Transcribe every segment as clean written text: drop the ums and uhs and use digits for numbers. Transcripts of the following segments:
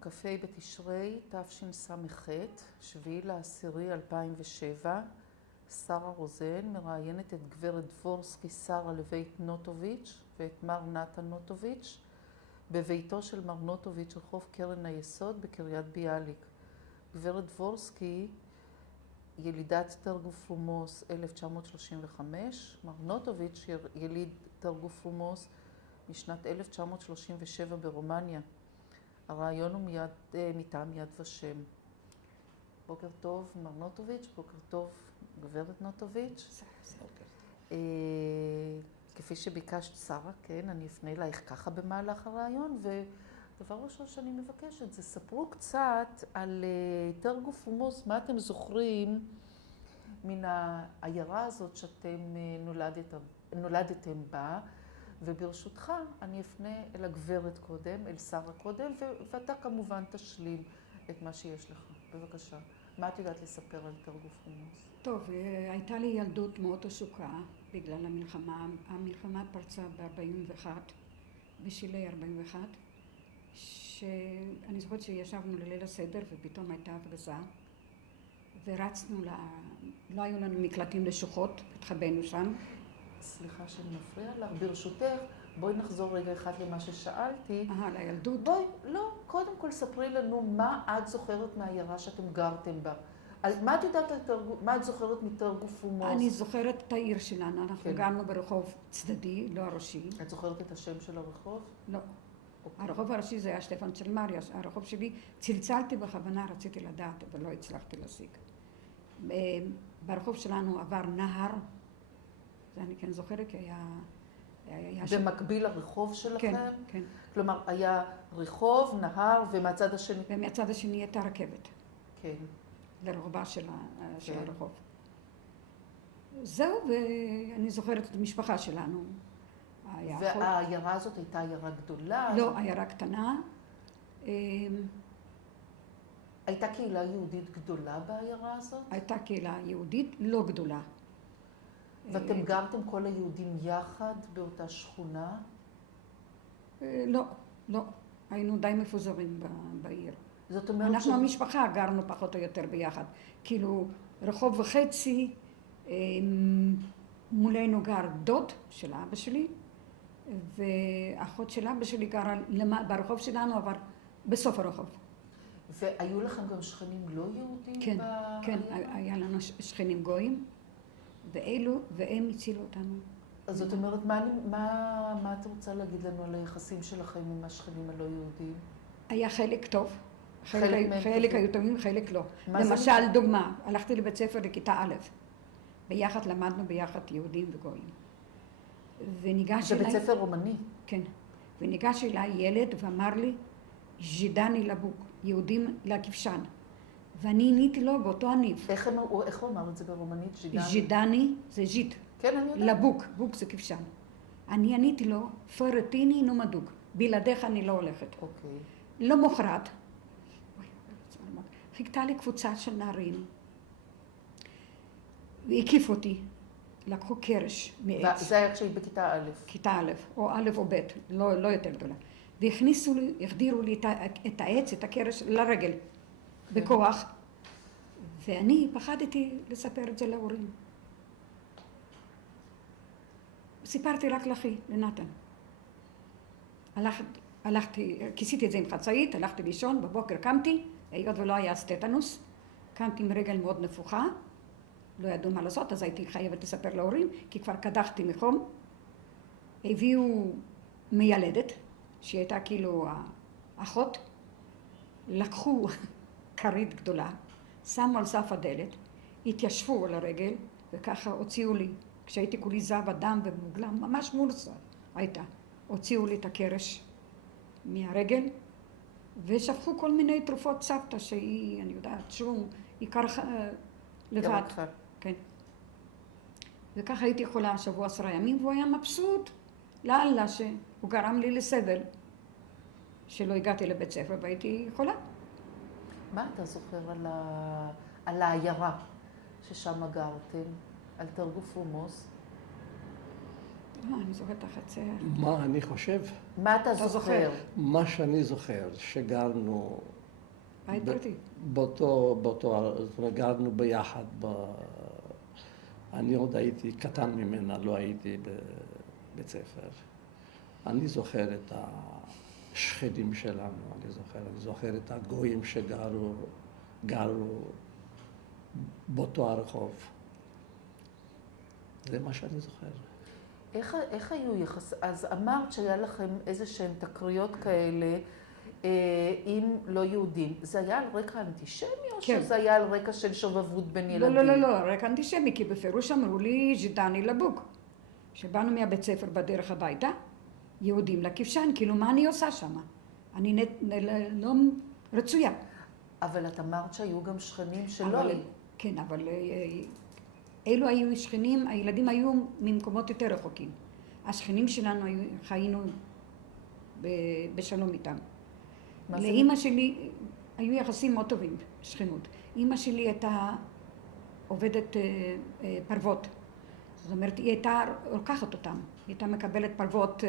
כ"ה בתשרי תשס"ח, 7/10/2007, שרה רוזן מראיינת את גברת דבורסקי שרה לבית נוטוביץ' ואת מר נתן נוטוביץ' בביתו של מר נוטוביץ' רחוב קרן היסוד בקריית ביאליק. גברת דבורסקי, ילידת תרגוף רומוס 1935, מר נוטוביץ' יליד תרגוף רומוס משנת 1937 ברומניה. הרעיון הוא מטעם יד ושם. בוקר טוב, מר נוטוביץ', בוקר טוב, גברת נוטוביץ'. כפי שביקשת, שרה, כן, אני אפנה אלייך ככה במהלך הרעיון, ודבר ראשון שאני מבקשת זה ספרו קצת על תרגוף רומוס, מה אתם זוכרים מן העיירה הזאת שאתם נולדתם בה, וברשותך אני אפנה אל הגברת קודם, אל שרה קודם, ואתה כמובן תשלים את מה שיש לך. בבקשה. מה את יודעת לספר על תרגוף רומוס? טוב, הייתה לי ילדות מאוד עסוקה בגלל המלחמה. המלחמה פרצה ב-41, בשלהי 41, שאני זוכרת שישבנו לליל הסדר ופתאום הייתה הפגזה, ורצנו לא היו לנו מקלטים לשוחות, התחבאנו שם. סליחה שאני מפריעה לך, ברשותך, בואי נחזור רגע אחד למה ששאלתי. לילדות? בואי, לא, קודם כל ספרי לנו מה את זוכרת מהעיירה שאתם גרתם בה. מה את יודעת על מה את זוכרת מתרגוף רומוס? אני זוכרת את העיר שלנו, אנחנו גרנו ברחוב צדדי, לא הראשי. את זוכרת את השם של הרחוב? לא. הרחוב הראשי זה היה שטפן של מריה, הרחוב שלי, צלצלתי בכוונה, רציתי לדעת, אבל לא הצלחתי להשיג. ברחוב שלנו עבר נהר, זה אני כן זוכרת, כי היה במקביל לרחוב שלכם? כן, כן. כלומר, היה רחוב, נהר, ומהצד השני? ומהצד השני הייתה רכבת. כן. לרחובה של הרחוב. זהו, ואני זוכרת את המשפחה שלנו. והעיירה הזאת הייתה עיירה גדולה? לא, עיירה קטנה. הייתה קהילה יהודית גדולה בעיירה הזאת? הייתה קהילה יהודית לא גדולה. ואתם גרתם כל היהודים יחד באותה שכונה? לא, לא. היינו די מפוזרים בעיר. זאת אומרת אנחנו המשפחה גרנו פחות או יותר ביחד. כאילו רחוב וחצי, מולנו גר דוד של אבא שלי, ואחות של אבא שלי גרה ברחוב שלנו, אבל בסוף הרחוב. והיו לכם גם שכנים לא יהודים? כן, כן, היה לנו שכנים גויים, והם הצילו אותנו. אז זאת אומרת, מה את רוצה להגיד לנו על היחסים שלכם עם השכנים הלא יהודים? היה חלק טוב. חלק היו טובים, חלק לא. למשל, דוגמה, הלכתי לבית ספר לכיתה א', ביחד למדנו ביחד יהודים וגויים. זה בית ספר רומני? כן. וניגש אליי ילד ואמר לי, ז'ידני לבוק, יהודים לכבשן. ואני עניתי לו באותו הניב. איך הוא אמר את זה ברומנית? ז'ידני זה ז'יט. כן, אני יודעת. לבוק, בוק זה כבשן. אני עניתי לו, פרטיני נו מדוק, בלעדיך אני לא הולכת. אוקיי. לא מוכרת. חיכתה לי קבוצה של נערים, והקיף אותי, לקחו קרש מעץ. זה היה כשהיא בכיתה א'. כיתה א', או א' או ב', לא יותר גדולה. והחדירו לי את העץ, את הקרש, לרגל, בכוח. ואני פחדתי לספר את זה להורים. סיפרתי רק לאחי, לנתן. כיסיתי את זה עם חצאית, הלכתי לישון, בבוקר קמתי, היות ולא היה סטטנוס, קמתי עם רגל מאוד נפוחה, לא ידעו מה לעשות, אז הייתי חייבת לספר להורים, כי כבר קדחתי מחום. הביאו מיילדת, שהיא הייתה כאילו האחות, לקחו כרית גדולה, שמו על סף הדלת, התיישבו על הרגל, וככה הוציאו לי, כשהייתי כולי זב אדם ומוגלם, ממש מורסה הייתה, הוציאו לי את הקרש מהרגל, ושפכו כל מיני תרופות סבתא שהיא, אני יודעת, שום, היא קרחה לבד. כן. וככה הייתי חולה שבוע 10 ימים, והוא היה מבסוט, לאללה שהוא גרם לי לסבל, שלא הגעתי לבית ספר והייתי חולה. מה אתה זוכר על העיירה ששם גרתם, על תרגוף רומוס? אני זוכרת את החצר. מה אני חושב? מה אתה זוכר? מה שאני זוכר, שגרנו... בית פרטי. זאת אומרת, גרנו ביחד. אני עוד הייתי קטן ממנה, לא הייתי בבית ספר. אני זוכר את השכנים שלנו, אני זוכר את הגויים שגרו באותו הרחוב. זה מה שאני זוכר. איך היו אז אמרת שהיה לכם איזה שהן תקריות כאלה עם לא יהודים. זה היה על רקע אנטישמי או כן. שזה היה על רקע של שובבות בין ילדים? לא, רקע אנטישמי, כי בפירוש אמרו לי ז'ידני לבוק. שבאנו מהבית ספר בדרך הביתה, יהודים לכבשן, כאילו מה אני עושה שם? אני לא רצויה. אבל את אמרת שהיו גם שכנים שלא. כן, אבל אלו היו שכנים, הילדים היו ממקומות יותר רחוקים. השכנים שלנו חיינו בשלום איתם. לאמא שלי היו יחסים מאוד טובים, שכנות. אמא שלי הייתה עובדת פרוות. זאת אומרת, היא הייתה לוקחת אותם. היא הייתה מקבלת פרוות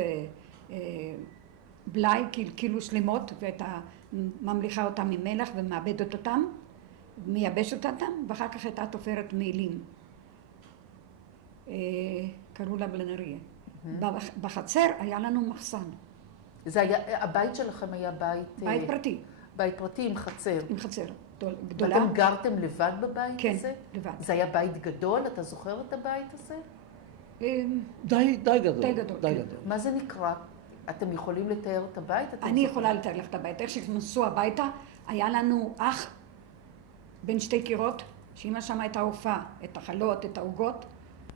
בלי, כאילו שלמות, והייתה ממליכה אותם ממלח ומאבדת אותם, מייבשת אותם, ואחר כך הייתה תופרת מעילים. קראו לה בלנריה. בחצר היה לנו מחסן. הבית שלכם היה בית פרטי. בית פרטי עם חצר. עם חצר גדולה. ואתם גרתם לבד בבית הזה? כן, לבד. זה היה בית גדול? אתה זוכר את הבית הזה? די גדול. די גדול. מה זה נקרא? אתם יכולים לתאר את הבית? אני יכולה לתאר לך את הבית. איך שנכנסו הביתה, היה לנו אח בין שתי קירות, שאמא שם הייתה הופעה, את החלות, את העוגות,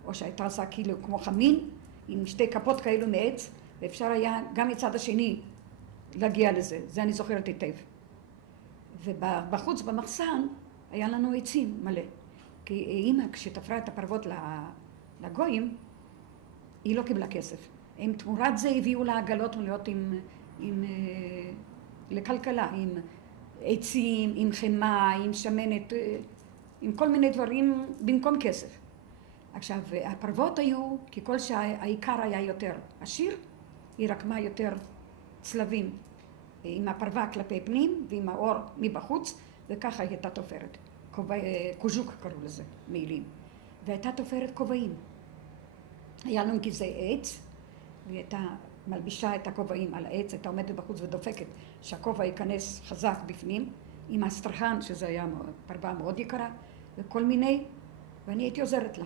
או שהייתה עושה כאילו כמו חמין, עם שתי כפות כאלו מעץ, ואפשר היה גם מצד השני להגיע לזה. זה אני זוכרת היטב. ובחוץ במחסן היה לנו עצים מלא. כי אמא, כשתפרה את הפרוות לגויים, היא לא קיבלה כסף. הם תמורת זה הביאו לה עגלות מלאות לכלכלה, עם עצים, עם חמה, עם שמנת, עם כל מיני דברים במקום כסף. עכשיו, הפרוות היו, ככל שהעיקר היה יותר עשיר, היא רקמה יותר צלבים, עם הפרווה כלפי פנים ועם האור מבחוץ, וככה היא הייתה תופרת. קוז'וק קראו לזה, מעילים. והייתה תופרת כובעים. היה לנו כיסא עץ, והיא הייתה מלבישה את הכובעים על העץ, הייתה עומדת בחוץ ודופקת, שהכובע ייכנס חזק בפנים, עם הסטרחן, שזה היה פרווה מאוד יקרה, וכל מיני, ואני הייתי עוזרת לה.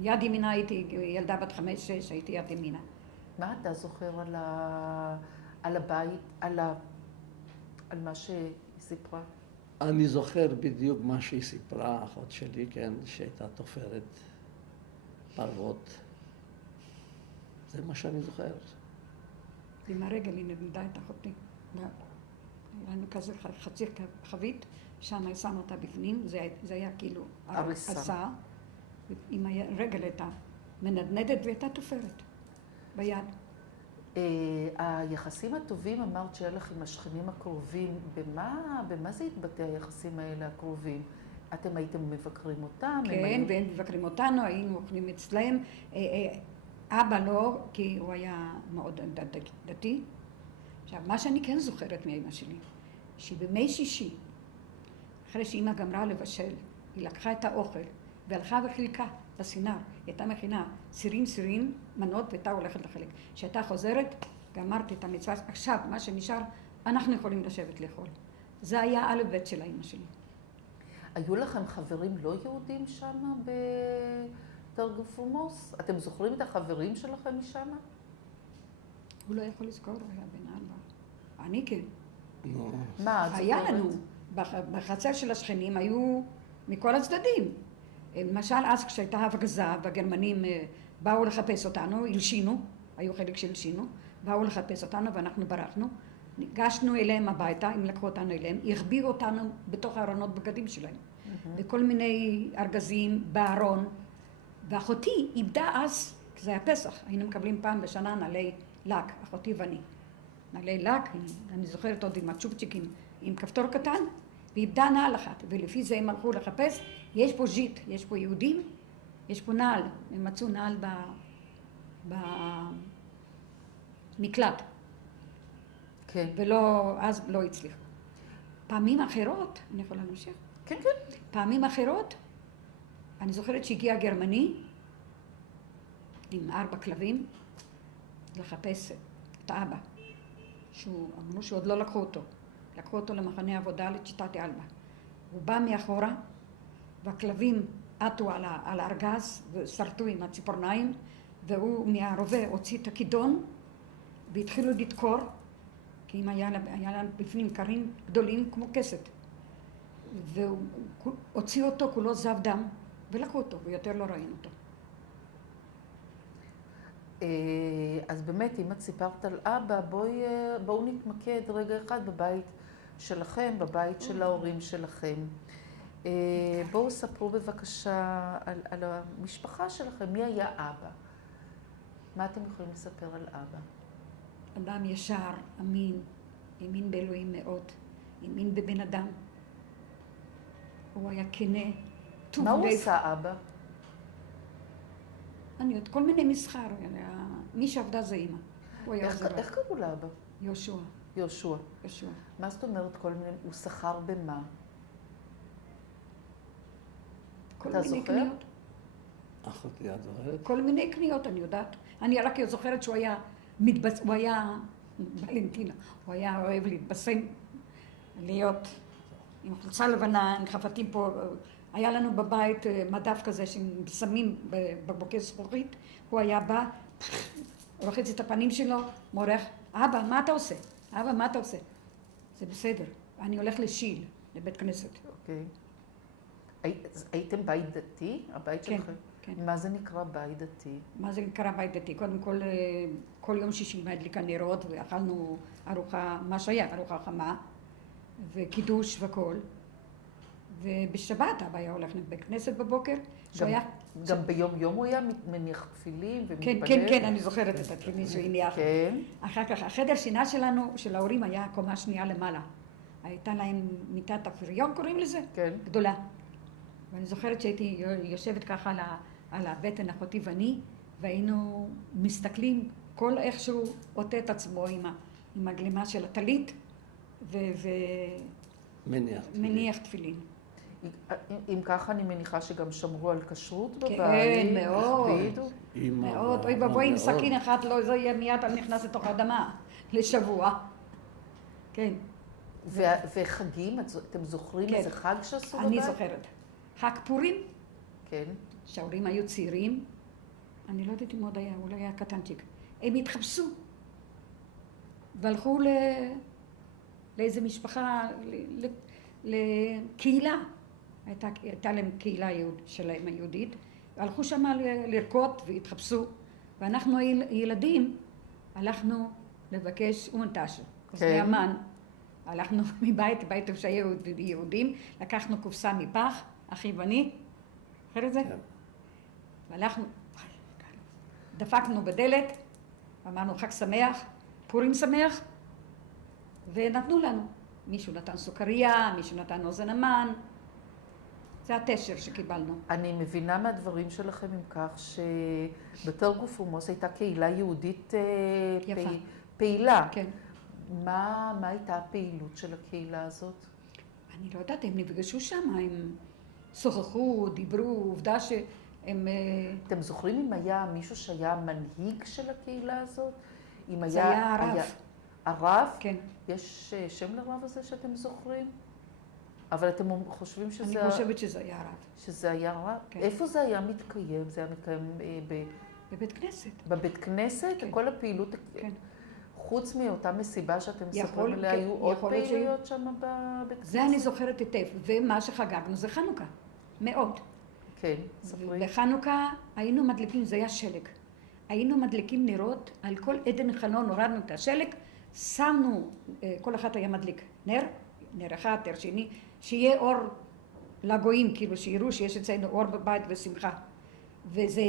יד ימינה הייתי, ילדה בת 5-6, הייתי יד ימינה. מה אתה זוכר על הבית, על מה שהיא סיפרה? אני זוכר בדיוק מה שהיא סיפרה, אחות שלי, כן, שהייתה תופרת פרוות. זה מה שאני זוכר. עם הרגל היא נדדה את אחותי. היה לנו כזה חצי חבית, שם שמה אותה בפנים, זה היה כאילו עשה. עם הרגל הייתה מנדנדת והייתה תופרת ביד. היחסים הטובים, אמרת שהיה לך עם השכנים הקרובים, במה זה התבטא היחסים האלה הקרובים? אתם הייתם מבקרים אותם? כן, והם מבקרים אותנו, היינו אוכלים אצלם. אבא לא, כי הוא היה מאוד דתי. עכשיו, מה שאני כן זוכרת מאמא שלי, שבימי שישי, אחרי שאמא גמרה לבשל, היא לקחה את האוכל והלכה וחילקה בסינר. היא הייתה מכינה סירים, מנות, והייתה הולכת לחלק. כשהייתה חוזרת, גמרתי את המצווה, עכשיו, מה שנשאר, אנחנו יכולים לשבת לאכול. זה היה א' ב' של האמא שלי. היו לכם חברים לא יהודים שם בתרגפומוס? אתם זוכרים את החברים שלכם משם? הוא לא יכול לזכור, הוא היה בן 4. אני כן. מה, את זוכרת? היה לנו, בחצר של השכנים היו מכל הצדדים. למשל, אז כשהייתה הפגזה והגרמנים באו לחפש אותנו, הלשינו, היו חלק שהלשינו, באו לחפש אותנו ואנחנו ברחנו. ניגשנו אליהם הביתה, הם לקחו אותנו אליהם, החביאו אותנו בתוך הארונות בגדים שלהם. בכל מיני ארגזים, בארון. ואחותי איבדה אז, כי זה היה פסח, היינו מקבלים פעם בשנה נעלי לק, אחותי ואני. נעלי לק, אני זוכרת עוד עם הצ'ופצ'יקים, עם כפתור קטן, ואיבדה נעל אחת. ולפי זה הם הלכו לחפש, יש פה ז'יט, יש פה יהודים, יש פה נעל. הם מצאו נעל במקלט. כן. ולא, אז לא הצליח. פעמים אחרות, אני יכולה להמשיך? כן, כן. פעמים אחרות, אני זוכרת שהגיע גרמני עם 4 כלבים לחפש את האבא, אמרו שעוד לא לקחו אותו. לקחו אותו למחנה עבודה לצ'יטת אלבה. הוא בא מאחורה, והכלבים עטו על הארגז וסרטו עם הציפורניים, והוא מהרובה הוציא את הכידון והתחילו לדקור, כי אם היה לה בפנים קרים גדולים כמו כסת. והוא הוציא אותו כולו זב דם ולקחו אותו, ויותר לא ראינו אותו. אז באמת, אם את סיפרת על אבא, בואו נתמקד רגע אחד בבית שלכם, בבית של ההורים שלכם. בואו ספרו בבקשה על המשפחה שלכם, מי היה אבא? מה אתם יכולים לספר על אבא? אדם ישר, אמין, האמין באלוהים מאוד, האמין בבן אדם. הוא היה כנה, טוב לב. מה הוא עשה אבא? אני יודעת, כל מיני מסחר, מי שעבדה זה אימא. איך קראו לאבא? יהושע. יהושע. יהושע. מה זאת אומרת כל מיני, הוא שכר במה? כל אתה מיני זוכר? קניות. אחותי, את זוכרת? כל מיני קניות, אני יודעת. אני רק זוכרת שהוא היה ולנטינה, הוא היה אוהב להתבשם, להיות עם חולצה לבנה, עם חפתים פה. היה לנו בבית מדף כזה ששמים בבקבוקי זכוכית, הוא היה בא, רוחץ את הפנים שלו, מורח, אבא, מה אתה עושה? אבא, מה אתה עושה? זה בסדר, אני הולך לשיל, לבית כנסת. אוקיי. הייתם בית דתי, הבית כן, שלכם? כן. מה זה נקרא בית דתי? מה זה נקרא בית דתי? קודם כל יום שישי הדליקה נרות ואכלנו ארוחה, מה שהיה, ארוחה חמה וקידוש וכל. ובשבת אבא היה הולך לבית כנסת בבוקר, גם ביום יום הוא היה מניח תפילין ומתפלל? כן, כן, אני זוכרת את התפילין שהוא הניח. כן. אחר כך, החדר שינה שלנו, של ההורים, היה קומה שנייה למעלה. הייתה להם מיטת הפריון, קוראים לזה? כן. גדולה. ואני זוכרת שהייתי יושבת ככה על הבטן, אחותי ואני, והיינו מסתכלים כל איך שהוא עוטה את עצמו עם הגלימה של הטלית ומניח תפילין. אם ככה אני מניחה שגם שמרו על כשרות בבית. כן, מאוד. מאוד. אוי ואבוי, עם סכין אחת לא, זה יהיה מיד נכנס לתוך האדמה לשבוע. כן. וחגים, אתם זוכרים כן. איזה חג שעשו בבית? אני זוכרת. חג פורים, כן. שההורים היו צעירים, אני לא יודעת אם עוד היה, אולי היה קטנצ'יק. הם התחפשו והלכו לאיזה משפחה, לקהילה. הייתה להם קהילה שלהם היהודית, והלכו שם לרקוד והתחפשו, ואנחנו הילדים הלכנו לבקש אומנטשה, כוסי אמן. הלכנו מבית לבית שהיו יהודים, לקחנו קופסה מפח, אחי ואני, זוכר את זה? כן. והלכנו, דפקנו בדלת, אמרנו חג שמח, פורים שמח, ונתנו לנו. מישהו נתן סוכריה, מישהו נתן אוזן המן. זה התשר שקיבלנו. אני מבינה מהדברים שלכם עם כך שבתרגוף הומוס הייתה קהילה יהודית פעילה. כן. מה הייתה הפעילות של הקהילה הזאת? אני לא יודעת, הם נפגשו שם, הם שוחחו, דיברו, עובדה שהם... אתם זוכרים אם היה מישהו שהיה מנהיג של הקהילה הזאת? זה היה הרב. הרב? כן. יש שם לרב הזה שאתם זוכרים? אבל אתם חושבים שזה... אני חושבת שזה היה הרב. שזה היה רב? כן. איפה זה היה מתקיים? זה היה מתקיים בבית כנסת. בבית כנסת? כן. כל הפעילות... כן. חוץ מאותה מסיבה שאתם מספרים עליה, היו עוד פעילויות שם בבית כנסת? זה אני זוכרת היטב, ומה שחגגנו זה חנוכה, מאוד. כן, ספרי. בחנוכה היינו מדליקים, זה היה שלג. היינו מדליקים נרות, על כל עדן חלון הורדנו את השלג, שמנו, כל אחד היה מדליק נר אחד, נר שני, שיהיה אור לגויים, כאילו שיראו שיש אצלנו אור בבית ושמחה. וזה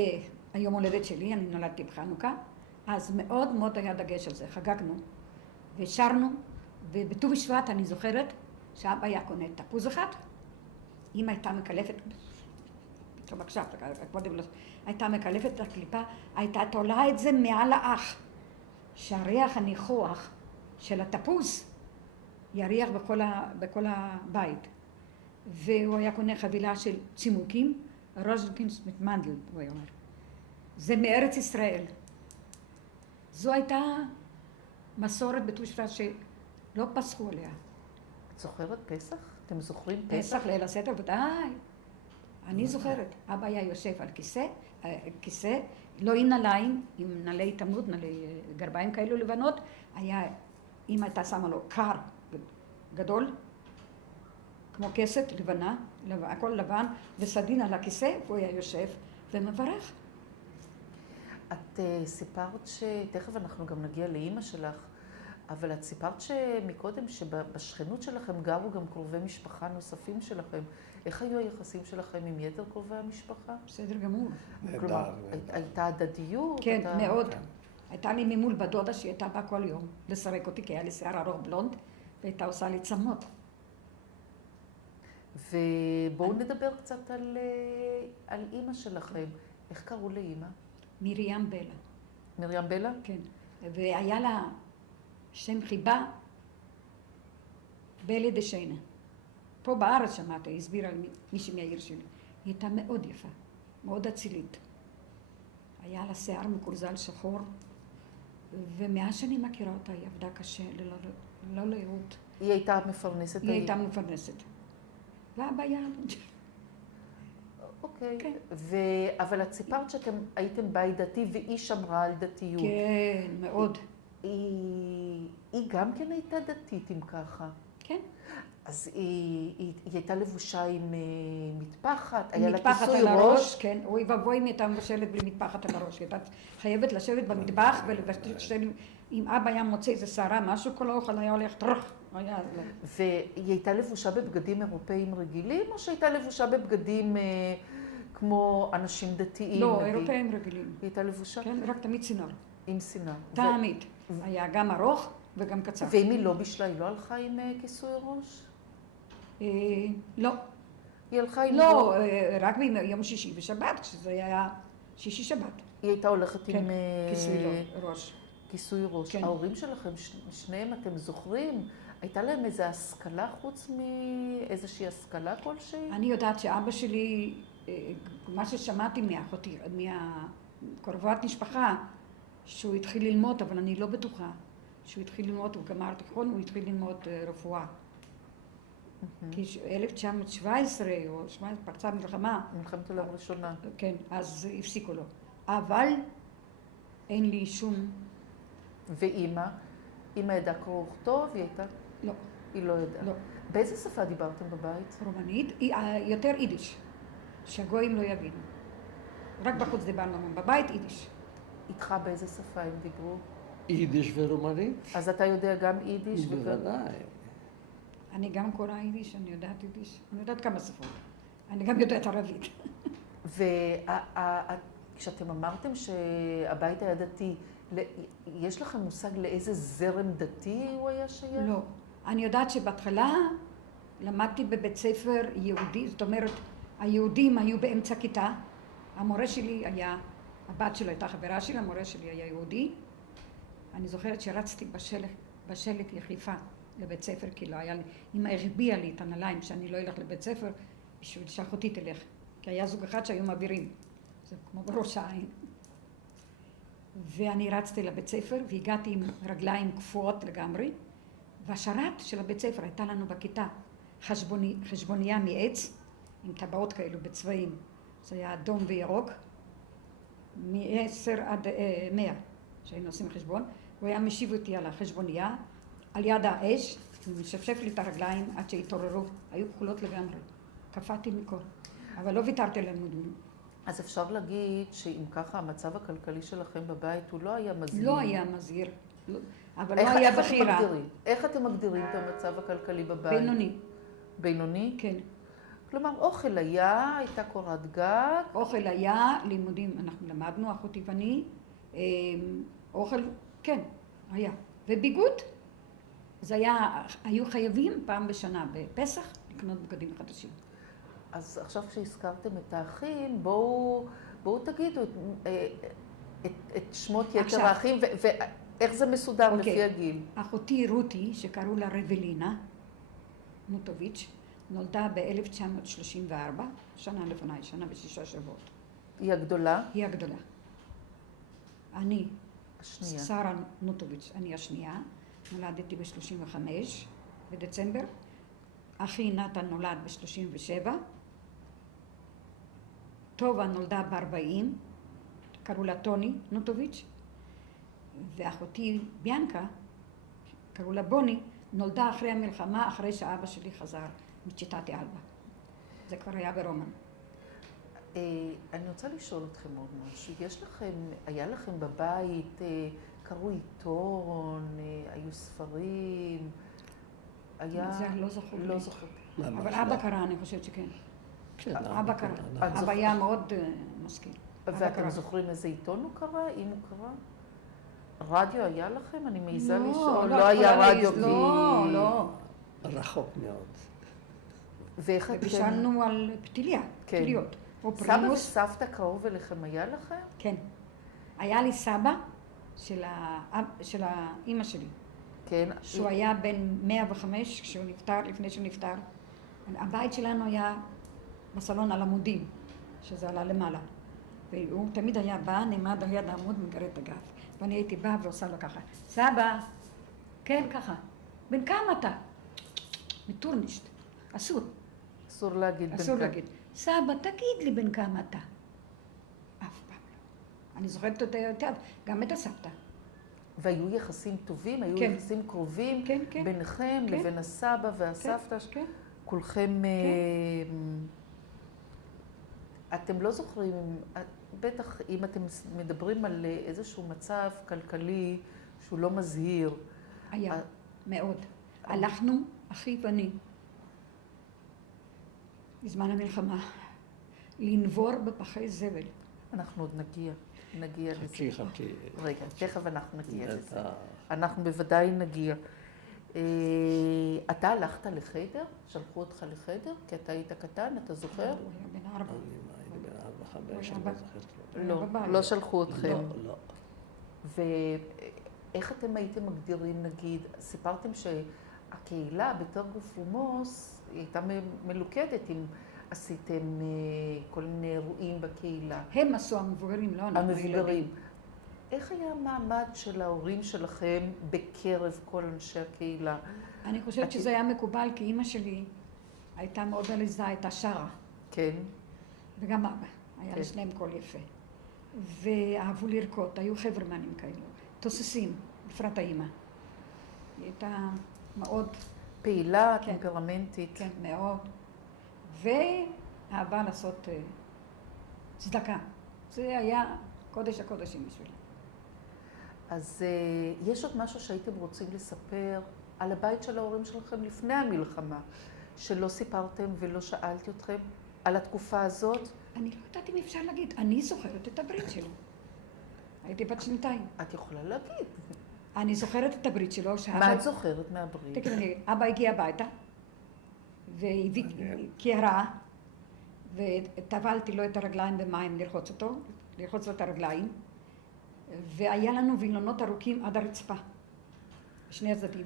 היום הולדת שלי, אני נולדתי בחנוכה. אז מאוד מאוד היה דגש על זה, חגגנו ושרנו, ובט"ו בשבט אני זוכרת שאבא היה קונה תפוז אחד, אמא הייתה מקלפת טוב, עכשיו, קודם לא, הייתה מקלפת את הקליפה, הייתה תולה את זה מעל האח, שהריח הניחוח של התפוז יריח בכל הבית. והוא היה קונה חבילה של צימוקים, רוז'קינס mit מנדל, הוא היה אומר. זה מארץ ישראל. זו הייתה מסורת בט"ו שבט שלא פסחו עליה. את זוכרת פסח? אתם זוכרים פסח? פסח, ליל הסדר, ודאי. אני זוכרת. אבא היה יושב על כיסא, לא עם נעליים, עם נעלי התעמלות, נעלי גרביים כאלו לבנות. אמא הייתה שמה לו קר גדול, כמו כסת לבנה, הכל לבן, וסדין על הכיסא, והוא היה יושב ומברך. את סיפרת תכף אנחנו גם נגיע לאימא שלך, אבל את סיפרת שמקודם שבשכנות שלכם גרו גם קרובי משפחה נוספים שלכם. איך היו היחסים שלכם עם יתר קרובי המשפחה? בסדר גמור. כלומר, הייתה הדדיות? כן, מאוד. הייתה לי ממול בדודה שהיא הייתה באה כל יום לסרק אותי, כי היה לי שיער ארוך בלונד, והייתה עושה לי צמות. ובואו נדבר קצת על אימא שלכם. איך קראו לאימא? מרים בלה. מרים בלה? כן. והיה לה שם חיבה בלה דשיינה. פה בארץ שמעתי, היא הסבירה מישהי מהעיר שלי. היא הייתה מאוד יפה, מאוד אצילית. היה לה שיער מקורזל שחור, ומאז שאני מכירה אותה היא עבדה קשה, לא לראות. היא הייתה מפרנסת? היא הייתה מפרנסת. ואבא היה... אוקיי. כן. אבל את סיפרת שאתם הייתם בית דתי והיא שמרה על דתיות. כן, מאוד. היא גם כן הייתה דתית, אם ככה. כן. אז היא הייתה לבושה עם מטפחת, היה לה מטפחת כיסוי על הראש, ראש. כן. אוי ואבוי אם הייתה מבשלת בלי מטפחת על הראש. היא הייתה חייבת לשבת במטבח ולבשל, אם אבא היה מוצא איזה שערה, משהו, כל האוכל היה הולך טרח. והיא הייתה לבושה בבגדים אירופאים רגילים, או שהייתה לבושה בבגדים כמו אנשים דתיים? לא, אירופאים רגילים. היא הייתה לבושה? כן, רק תמיד צינור. עם סינר. תמיד. היה גם ארוך וגם קצר. ואם היא לא בישלה, היא לא הלכה עם כיסוי ראש? לא. היא הלכה עם... לא, רק ביום שישי ושבת, כשזה היה שישי שבת. היא הייתה הולכת עם... כיסוי ראש. כיסוי ראש. כן. ההורים שלכם, שניהם, אתם זוכרים? הייתה להם איזו השכלה חוץ מאיזושהי השכלה כלשהי? אני יודעת שאבא שלי, מה ששמעתי מאחותי, מהקרובת משפחה, שהוא התחיל ללמוד, אבל אני לא בטוחה. שהוא התחיל ללמוד, הוא גמר תיכון, הוא התחיל ללמוד רפואה. כי 1917 או 18 פרצה מלחמה. מלחמת העולם הראשונה. כן, אז הפסיקו לו. אבל אין לי שום... ואימא? אימא ידעה קרוא וכתוב? היא הייתה? לא. היא לא ידעה. לא. באיזה שפה דיברתם בבית? רומנית, יותר יידיש, שהגויים לא יבינו. רק בחוץ דיברנו, בבית יידיש. איתך באיזה שפה הם דיברו? יידיש ורומנית? אז אתה יודע גם יידיש? בוודאי. אני גם קוראה יידיש, אני יודעת יידיש, אני יודעת כמה שפות. אני גם יודעת ערבית. וכשאתם אמרתם שהבית היה דתי, יש לכם מושג לאיזה זרם דתי הוא היה שייך? לא. אני יודעת שבהתחלה למדתי בבית ספר יהודי, זאת אומרת, היהודים היו באמצע כיתה. המורה שלי היה, הבת שלו הייתה חברה שלי, המורה שלי היה יהודי. אני זוכרת שרצתי בשלט יחיפה לבית ספר, כי לא היה לי, אמא הרביעה לי את הנעליים שאני לא אלך לבית ספר, בשביל שאחותי תלך. כי היה זוג אחד שהיו מעבירים, זה כמו בראש העין. ואני רצתי לבית ספר והגעתי עם רגליים קפואות לגמרי, והשרת של הבית ספר הייתה לנו בכיתה חשבוניה מעץ, עם טבעות כאלו בצבעים, זה היה אדום וירוק, מ-10 עד 100 שהיינו עושים חשבון, הוא היה משיב אותי על החשבוניה, על יד האש, הוא משפשף לי את הרגליים עד שהתעוררו, היו כחולות לגמרי, קפאתי מקור, אבל לא ויתרתי ללימודים. אז אפשר להגיד שאם ככה המצב הכלכלי שלכם בבית הוא לא היה מזהיר. לא היה מזהיר, אבל לא היה בחירה. איך אתם מגדירים את המצב הכלכלי בבית? בינוני. בינוני? כן. כלומר, אוכל היה, הייתה קורת גג. אוכל היה, לימודים, אנחנו למדנו, אחותי ואני, אוכל, כן, היה. וביגוד, זה היה, היו חייבים פעם בשנה בפסח לקנות בגדים חדשים. אז עכשיו כשהזכרתם את האחים, בואו תגידו את שמות יתר האחים, ואיך זה מסודר לפי הגיל. אחותי רותי, שקראו לה רבלינה נוטוביץ', נולדה ב-1934, שנה לפניי, שנה ו6 שבועות. היא הגדולה? היא הגדולה. אני, השנייה. שרה נוטוביץ', אני השנייה, נולדתי ב-35 בדצמבר. אחי נתן נולד ב-37. טובה נולדה ב-40, קראו לה טוני נוטוביץ', ואחותי ביאנקה, קראו לה בוני, נולדה אחרי המלחמה, אחרי שאבא שלי חזר מצ'יטטי אלבה. זה כבר היה ברומן. אני רוצה לשאול אתכם עוד משהו. היה לכם בבית, קראו עיתון, היו ספרים, היה... זה לא זכור לי. לא זכור. אבל אבא קרא, אני חושבת שכן. כן, אבא קרא. אבא היה מאוד משכיל. ואתם זוכרים איזה עיתון הוא קרא, אם הוא קרא? רדיו היה לכם? אני מעיזה לשאול. לא היה רדיו כי... לא. רחוק מאוד. ואיך אתם... ובישלנו על פתיליות. סבא וסבתא קרוב אליכם היה לכם? כן. היה לי סבא של האמא שלי. כן. שהוא היה בן 105 כשהוא נפטר, לפני שהוא נפטר. הבית שלנו היה בסלון על עמודים, שזה עלה למעלה. והוא תמיד היה בא, נעמד על יד העמוד, מגרד את הגב. ואני הייתי באה ועושה לו ככה, סבא, כן ככה, בן כמה אתה? מטורנישט, אסור. אסור להגיד בן כמה. אסור להגיד. סבא, תגיד לי בן כמה אתה. אף פעם לא. אני זוכרת אותה יותר, גם את הסבתא. והיו יחסים טובים? היו כן. יחסים קרובים? כן, כן. ביניכם, כן. לבין הסבא והסבתא? כן. כולכם... אתם לא זוכרים, בטח אם אתם מדברים על איזשהו מצב כלכלי שהוא לא מזהיר. היה, מאוד. הלכנו, אחי ואני, בזמן המלחמה, לנבור בפחי זבל. אנחנו עוד נגיע לזה. חכי. רגע, תכף אנחנו נגיע לזה. אנחנו בוודאי נגיע. אתה הלכת לחדר? שלחו אותך לחדר? כי אתה היית קטן, אתה זוכר? הוא היה בן 4. אני בן 4-5, אני לא זוכר. לא שלחו אתכם. לא. ואיך אתם הייתם מגדירים, נגיד, סיפרתם שהקהילה בתרגוף ומוס הייתה מלוכדת אם עשיתם כל מיני אירועים בקהילה. הם עשו המבוגרים, לא אנחנו המבוגרים. איך היה המעמד של ההורים שלכם בקרב כל אנשי הקהילה? אני חושבת שזה היה מקובל, כי אימא שלי הייתה מאוד עליזה, הייתה שרה. כן. וגם אבא, היה לשניהם קול יפה. ואהבו לרקוד, היו חברמנים כאלו, תוססים, בפרט האימא. היא הייתה מאוד... פעילה, טמפרמנטית. כן, מאוד. ואהבה לעשות צדקה. זה היה קודש הקודשים בשבילה. אז יש עוד משהו שהייתם רוצים לספר על הבית של ההורים שלכם לפני המלחמה, שלא סיפרתם ולא שאלתי אתכם על התקופה הזאת? אני לא יודעת אם אפשר להגיד, אני זוכרת את הברית שלו. הייתי בת 2. את יכולה להגיד. אני זוכרת את הברית שלו. מה את זוכרת מהברית? תגידי, אבא הגיע הביתה, והביא קערה, וטבלתי לו את הרגליים במים לרחוץ לו את הרגליים, והיה לנו וילונות ארוכים עד הרצפה, בשני הצדדים.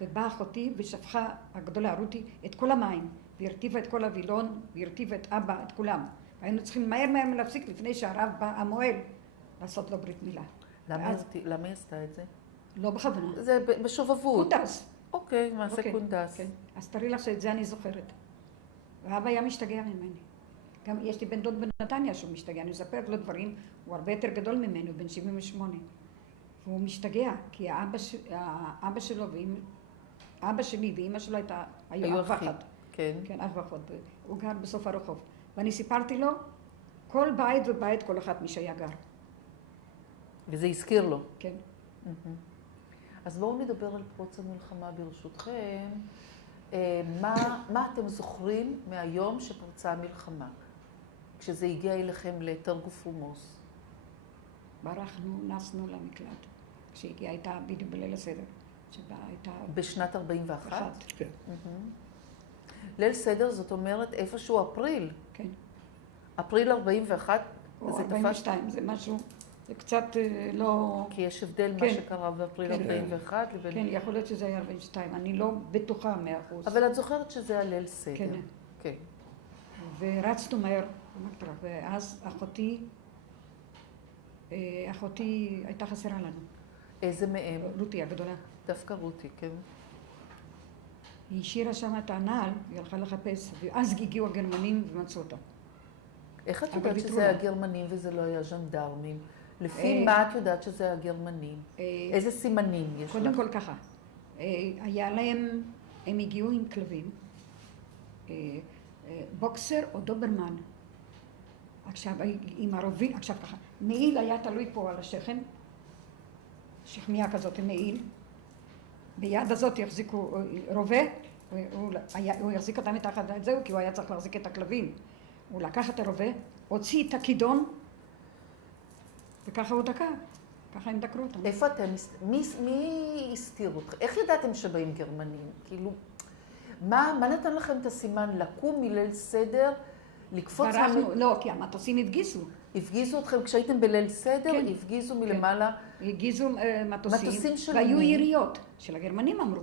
ובאה אחותי ושפכה הגדולה, רותי, את כל המים, והרטיבה את כל הווילון, והרטיבה את אבא, את כולם. היינו צריכים מהר להפסיק לפני שהרב בא המועל לעשות לו ברית מילה. למה היא עשתה את זה? לא בכוונה. זה בשובבות. קונדס. אוקיי, מעשה קונדס. כן. אז תראי לך שאת זה אני זוכרת. ואבא היה משתגע ממני. גם יש לי בן דוד בנתניה שהוא משתגע, אני מספרת לו דברים, הוא הרבה יותר גדול ממנו, בן 78. והוא משתגע, כי האבא שלו אבא שלי ואמא שלו היו אח ואחות. כן. כן, אח ואחות. הוא גר בסוף הרחוב. ואני סיפרתי לו, כל בית ובית, כל אחד מי שהיה גר. וזה הזכיר לו. כן. אז בואו נדבר על פרוץ המלחמה ברשותכם. מה אתם זוכרים מהיום שפרצה המלחמה? כשזה הגיע אליכם לתרגוף ומוס. ברחנו, נסנו למקלט. כשהגיעה הייתה בדיוק בליל הסדר, שבה הייתה... בשנת 41? כן. ליל סדר זאת אומרת איפשהו אפריל. כן. אפריל 41, או זה תפס... 42, זה משהו, זה קצת לא... כי יש הבדל מה כן. שקרה באפריל כן. 41 לבין... כן, יכול להיות שזה היה 42, אני לא בטוחה 100%. אבל את זוכרת שזה הליל סדר. כן. כן. ורצנו מהר, ואז אחותי הייתה חסרה לנו. איזה מהם? רותי הגדולה. דווקא רותי, כן. היא השאירה שם את הנעל, היא הלכה לחפש, ואז הגיעו הגרמנים ומצאו אותה. איך את אבל יודעת ויתרו שזה לה. היה גרמנים וזה לא היה ז'נדרמים? לפי מה את יודעת שזה היה גרמנים? איזה סימנים יש לך? קודם כל ככה, היה להם, הם הגיעו עם כלבים, בוקסר או דוברמן. עכשיו, עם הרובים, עכשיו ככה, מעיל היה תלוי פה על השכם, שכמיה כזאת עם מעיל, ביד הזאת יחזיקו רובה, הוא יחזיק אותה מתחת את זהו, כי הוא היה צריך להחזיק את הכלבים. הוא לקח את הרובה, הוציא את הכידון, וככה הוא דקה, ככה הם דקרו אותם. איפה אתם, מי הסתיר אותך? איך ידעתם שבאים גרמנים? כאילו, מה נתן לכם את הסימן לקום מליל סדר, לקפוץ... לא, כי המטוסים הפגיזו. הפגיזו אתכם כשהייתם בליל סדר? כן. הפגיזו מלמעלה? הפגיזו מטוסים. מטוסים של והיו מי? יריות, של הגרמנים אמרו,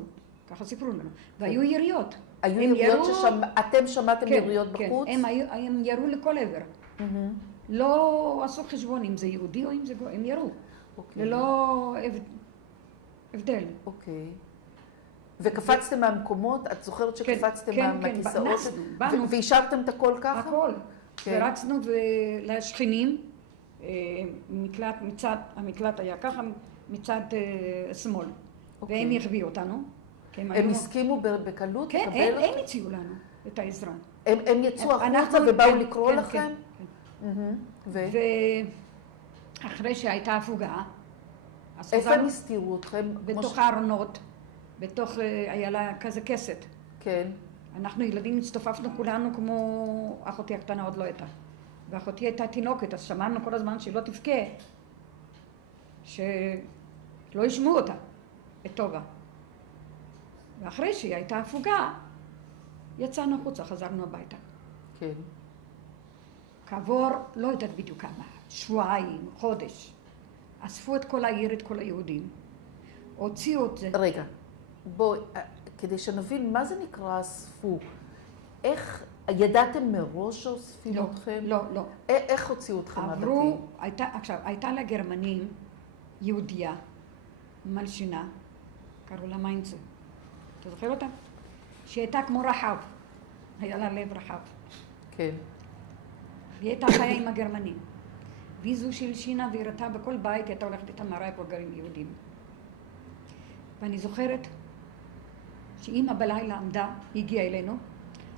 ככה סיפרו לנו. והיו יריות. היו יריות שאתם שמעתם יריות בחוץ? כן, הם ירו לכל עבר. לא עשו חשבון אם זה יהודי או אם זה... הם ירו. ללא הבדל. אוקיי. וקפצתם מהמקומות? את זוכרת שקפצתם מהכיסאות? באנו. והשארתם את הכל ככה? הכל. ורצנו לשכנים, המקלט היה ככה מצד שמאל. והם יחביאו אותנו. הם הסכימו בקלות? כן, הם הציעו לנו את העזרה. הם יצאו החוצה ובאו לקרוא לכם? ואחרי שהייתה הפוגה, איפה הם הסתירו אתכם? בתוך הארונות, בתוך, היה לה כזה כסת. כן. אנחנו ילדים הצטופפנו כולנו כמו אחותי הקטנה עוד לא הייתה. ואחותי הייתה תינוקת, אז שמענו כל הזמן שהיא לא תבכה, שלא ישמעו אותה, את טובה. ואחרי שהיא הייתה הפוגה, יצאנו החוצה, חזרנו הביתה. כן. כעבור, לא יודעת בדיוק כמה, שבועיים, חודש, אספו את כל העיר, את כל היהודים, הוציאו את זה. רגע, בואי, כדי שנבין מה זה נקרא אספו, איך, ידעתם מראש שאוספים אתכם? לא, לא. איך הוציאו אתכם מהבתים? עכשיו, הייתה לגרמנים יהודייה, מלשינה, קראו לה מיינצה. אתה זוכר אותה? שהיא הייתה כמו רחב, היה לה לב רחב. כן. היא הייתה חיה עם הגרמנים. והיא זו שהלשינה והיא ראתה בכל בית, היא הייתה הולכת איתה מראה איפה גרים יהודים. ואני זוכרת שאמא בלילה עמדה, היא הגיעה אלינו,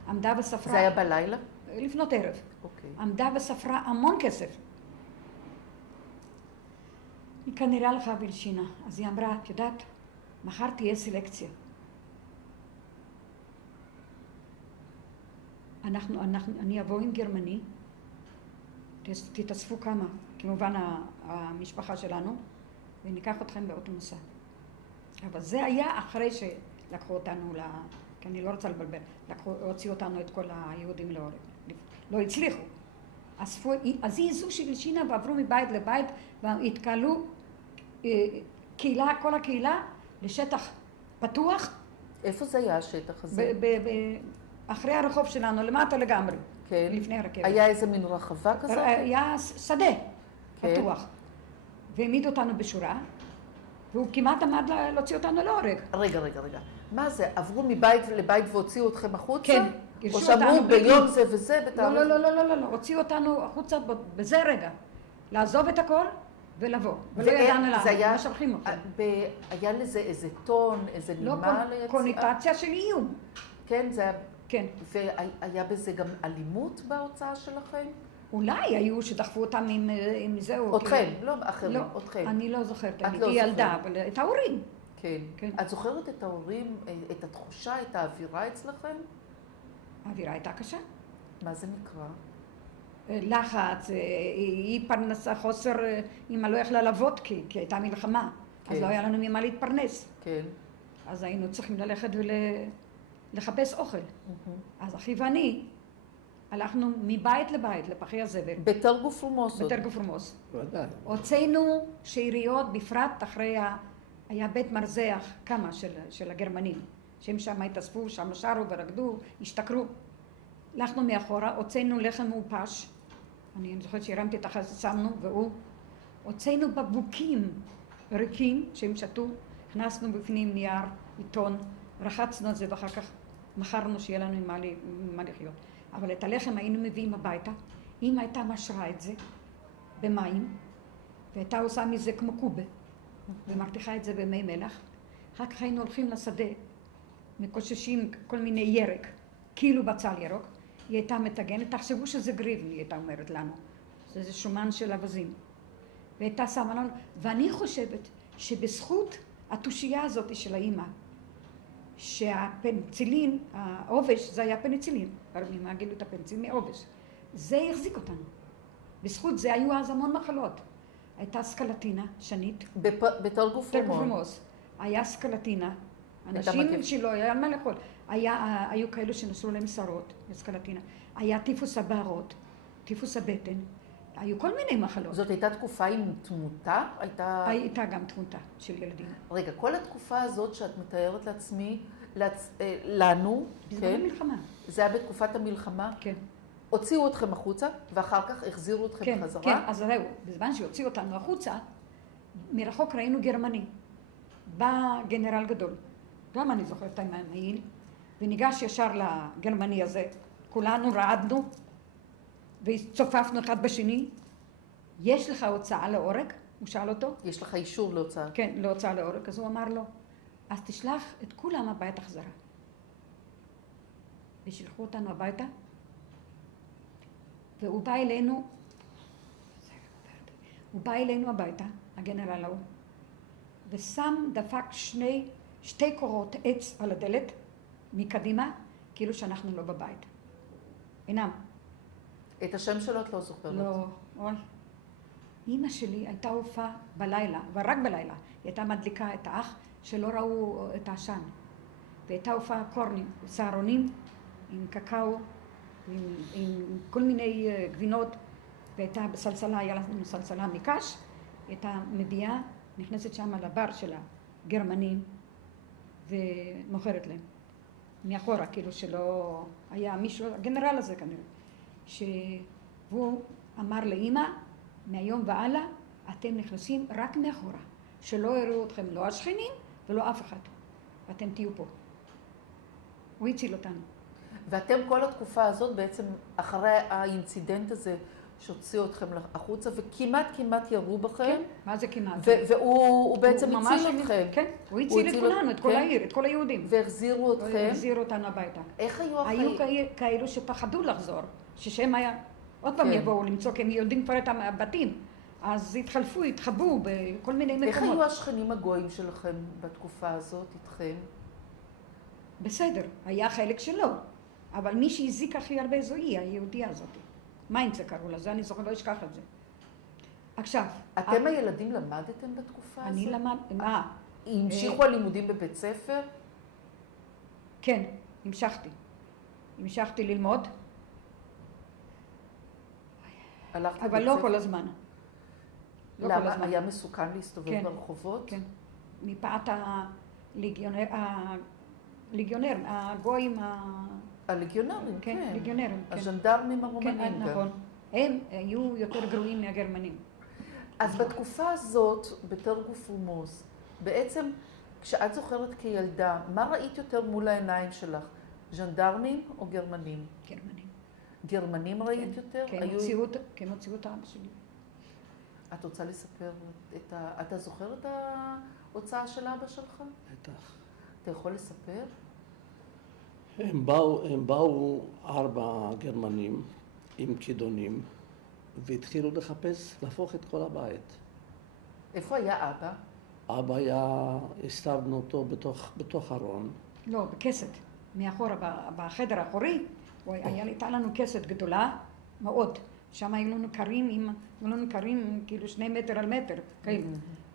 עמדה וספרה... זה היה בלילה? לפנות ערב. אוקיי. עמדה וספרה המון כסף. היא כנראה הלכה והלשינה. אז היא אמרה, את יודעת, מחר תהיה סלקציה. אני אבוא עם גרמני, תתאספו כמה, כמובן המשפחה שלנו, וניקח אתכם באותו מסע. אבל זה היה אחרי שלקחו אותנו, כי אני לא רוצה לבלבל, הוציאו אותנו את כל היהודים להורג. לא הצליחו. אז היא זו שהלשינה ועברו מבית לבית, והתקהלו קהילה, כל הקהילה, לשטח פתוח. איפה זה היה השטח הזה? אחרי הרחוב שלנו, למטה לגמרי. כן. לפני הרכבת. היה איזה מין רחבה כזאת? היה שדה פתוח. והעמיד אותנו בשורה, והוא כמעט עמד להוציא אותנו להורג. רגע. מה זה? עברו מבית לבית והוציאו אתכם החוצה? כן. או שאמרו ביום זה וזה בתאריך? לא. הוציאו אותנו החוצה בזה רגע. לעזוב את הכל ולבוא. ולא ידענו למה, משלחים אותם. היה לזה איזה טון, איזה נימה ליציאה? לא, קונוטציה של איום. כן, זה היה... כן. והיה בזה גם אלימות בהוצאה שלכם? אולי היו שדחפו אותם עם זהו. אתכם, לא אחרים, אתכם. אני לא זוכרת, את לא היא ילדה, אבל את ההורים. כן. את זוכרת את ההורים, את התחושה, את האווירה אצלכם? האווירה הייתה קשה. מה זה נקרא? לחץ, היא פרנסה, חוסר, אמא לא יכלה לעבוד כי הייתה מלחמה. אז לא היה לנו ממה להתפרנס. כן. אז היינו צריכים ללכת לחפש אוכל. אז אחי ואני הלכנו מבית לבית לפחי הזבל. בתרגו פרומוס. בתרגו פרומוס. ודאי. הוצאנו שאריות, בפרט אחרי היה בית מרזח, כמה של הגרמנים, שהם שם התאספו, שם שרו ורקדו, השתכרו. הלכנו מאחורה, הוצאנו לחם מעופש, אני זוכרת שהרמתי את החזה, שמנו, והוא, הוצאנו בקבוקים ריקים שהם שתו, הכנסנו בפנים נייר, עיתון, רחצנו את זה ואחר כך מכרנו שיהיה לנו עם מה לחיות. אבל את הלחם היינו מביאים הביתה, אמא הייתה משרה את זה במים, והייתה עושה מזה כמו קובה, ומרתיחה את זה במי מלח. אחר כך היינו הולכים לשדה, מקוששים כל מיני ירק, כאילו בצל ירוק, היא הייתה מתגנת, תחשבו שזה גריבן, היא הייתה אומרת לנו, זה שומן של אבזים. והייתה שמה לנו, ואני חושבת שבזכות התושייה הזאת של האמא, שהפניצילין, העובש, זה היה פניצילין, מה גילו את הפניצילין? מעובש. זה החזיק אותנו. בזכות זה היו אז המון מחלות. הייתה סקלטינה, שנית. בתרגו פרומוס. היה סקלטינה, אנשים שלא היה מה לאכול. היו כאלו שנשאו להם שרות, סקלטינה. היה טיפוס הבערות, טיפוס הבטן. היו כל מיני מחלות. זאת הייתה תקופה עם תמותה? הייתה גם תמותה של ילדים. רגע, כל התקופה הזאת שאת מתארת לעצמי, לנו, בזמן המלחמה. זה היה בתקופת המלחמה? כן. הוציאו אתכם החוצה, ואחר כך החזירו אתכם בחזרה? כן, אז זהו, בזמן שהוציאו אותנו החוצה, מרחוק ראינו גרמני. בא גנרל גדול, גם אני זוכרת את המעיל, וניגש ישר לגרמני הזה, כולנו רעדנו, וצופפנו אחד בשני. יש לך הוצאה להורג? הוא שאל אותו. יש לך אישור להוצאה? כן, להוצאה להורג. אז הוא אמר לו, אז תשלח את כולם הביתה חזרה. ושלחו אותנו הביתה, והוא בא אלינו, הביתה, הגנרל ההוא, ושם דפק שתי קורות עץ על הדלת מקדימה, כאילו שאנחנו לא בבית. אינם. את השם שלו את לא זוכרת? לא, אוי. אמא שלי הייתה הופעה בלילה, ורק בלילה. היא הייתה מדליקה את האח שלא ראו את העשן. והייתה הופעה קורנים, סערונים עם קקאו, עם כל מיני גבינות, והייתה בסלסלה, היה לנו סלסלה מקש, הייתה מביאה, נכנסת שם לבר של הגרמנים, ומוכרת להם. מאחורה, כאילו שלא היה מישהו, הגנרל הזה כנראה. שהוא אמר לאמא, מהיום והלאה אתם נכנסים רק מאחורה, שלא יראו אתכם לא השכנים ולא אף אחד, ואתם תהיו פה. הוא הציל אותנו. ואתם כל התקופה הזאת בעצם אחרי האינצידנט הזה שהוציאו אתכם החוצה וכמעט ירו בכם. כן, מה זה כמעט? והוא בעצם הציל אתכם. כן, הוא הציל את כולנו, את כל העיר, את כל היהודים. והחזירו אתכם. החזירו אותנו הביתה. איך היו החיים? היו כאלו שפחדו לחזור, ששם היה, עוד פעם יבואו למצוא, כי הם יודעים כבר את הבתים. אז התחלפו, התחבאו בכל מיני מקומות. איך היו השכנים הגויים שלכם בתקופה הזאת איתכם? בסדר, היה חלק שלו, אבל מי שהזיק הכי הרבה זו היא, היהודייה הזאת. מיינצה קראו לה, זה אני זוכר, לא אשכח את זה. עכשיו... אתם הילדים למדתם בתקופה הזאת? אני למדתי, המשיכו הלימודים בבית ספר? כן, המשכתי ללמוד. אבל לא כל הזמן. למה? היה מסוכן להסתובב ברחובות? כן, מפאת הליגיונר, הגויים הליגיונרים, כן. ליגיונרים, כן. הז'נדרמים הרומנים כן, נכון. הם היו יותר גרועים מהגרמנים. אז בתקופה הזאת, בתרגו פרומוס, בעצם כשאת זוכרת כילדה, מה ראית יותר מול העיניים שלך? ז'נדרמים או גרמנים? גרמנים. גרמנים ראית יותר? כן, הוציאו את האבא שלי. את רוצה לספר אתה זוכר את ההוצאה של אבא שלך? בטח. אתה יכול לספר? הם באו 4 גרמנים עם כידונים והתחילו לחפש, להפוך את כל הבית. איפה היה אבא? אבא היה, הסתרנו אותו בתוך ארון. לא, בכסת. מאחורה, בחדר האחורי, הייתה לנו כסת גדולה מאוד. שם היו לנו קרים כאילו 2 מטר על מטר, כאלה.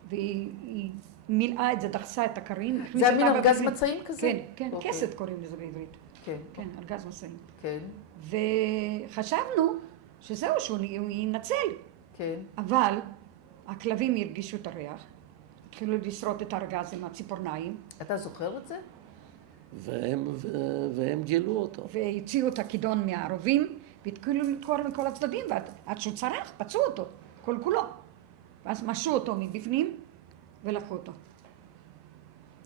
והיא מילאה את זה, דחסה את הקרים. זה היה מין ארגז מצעים כזה? כן, כן, אוקיי. כסת קוראים לזה בעברית. כן. כן, ארגז מצעים. כן. וחשבנו שזהו, שהוא ינצל. כן. אבל הכלבים הרגישו את הריח, התחילו לשרוט את הארגז עם הציפורניים. אתה זוכר את זה? והם גילו אותו. והציעו את הכידון מהערובים, והתחילו לדקור מכל הצדדים, ועד שהוא צרח, פצעו אותו, כל כולו. ואז משו אותו מבפנים, ולקחו אותו.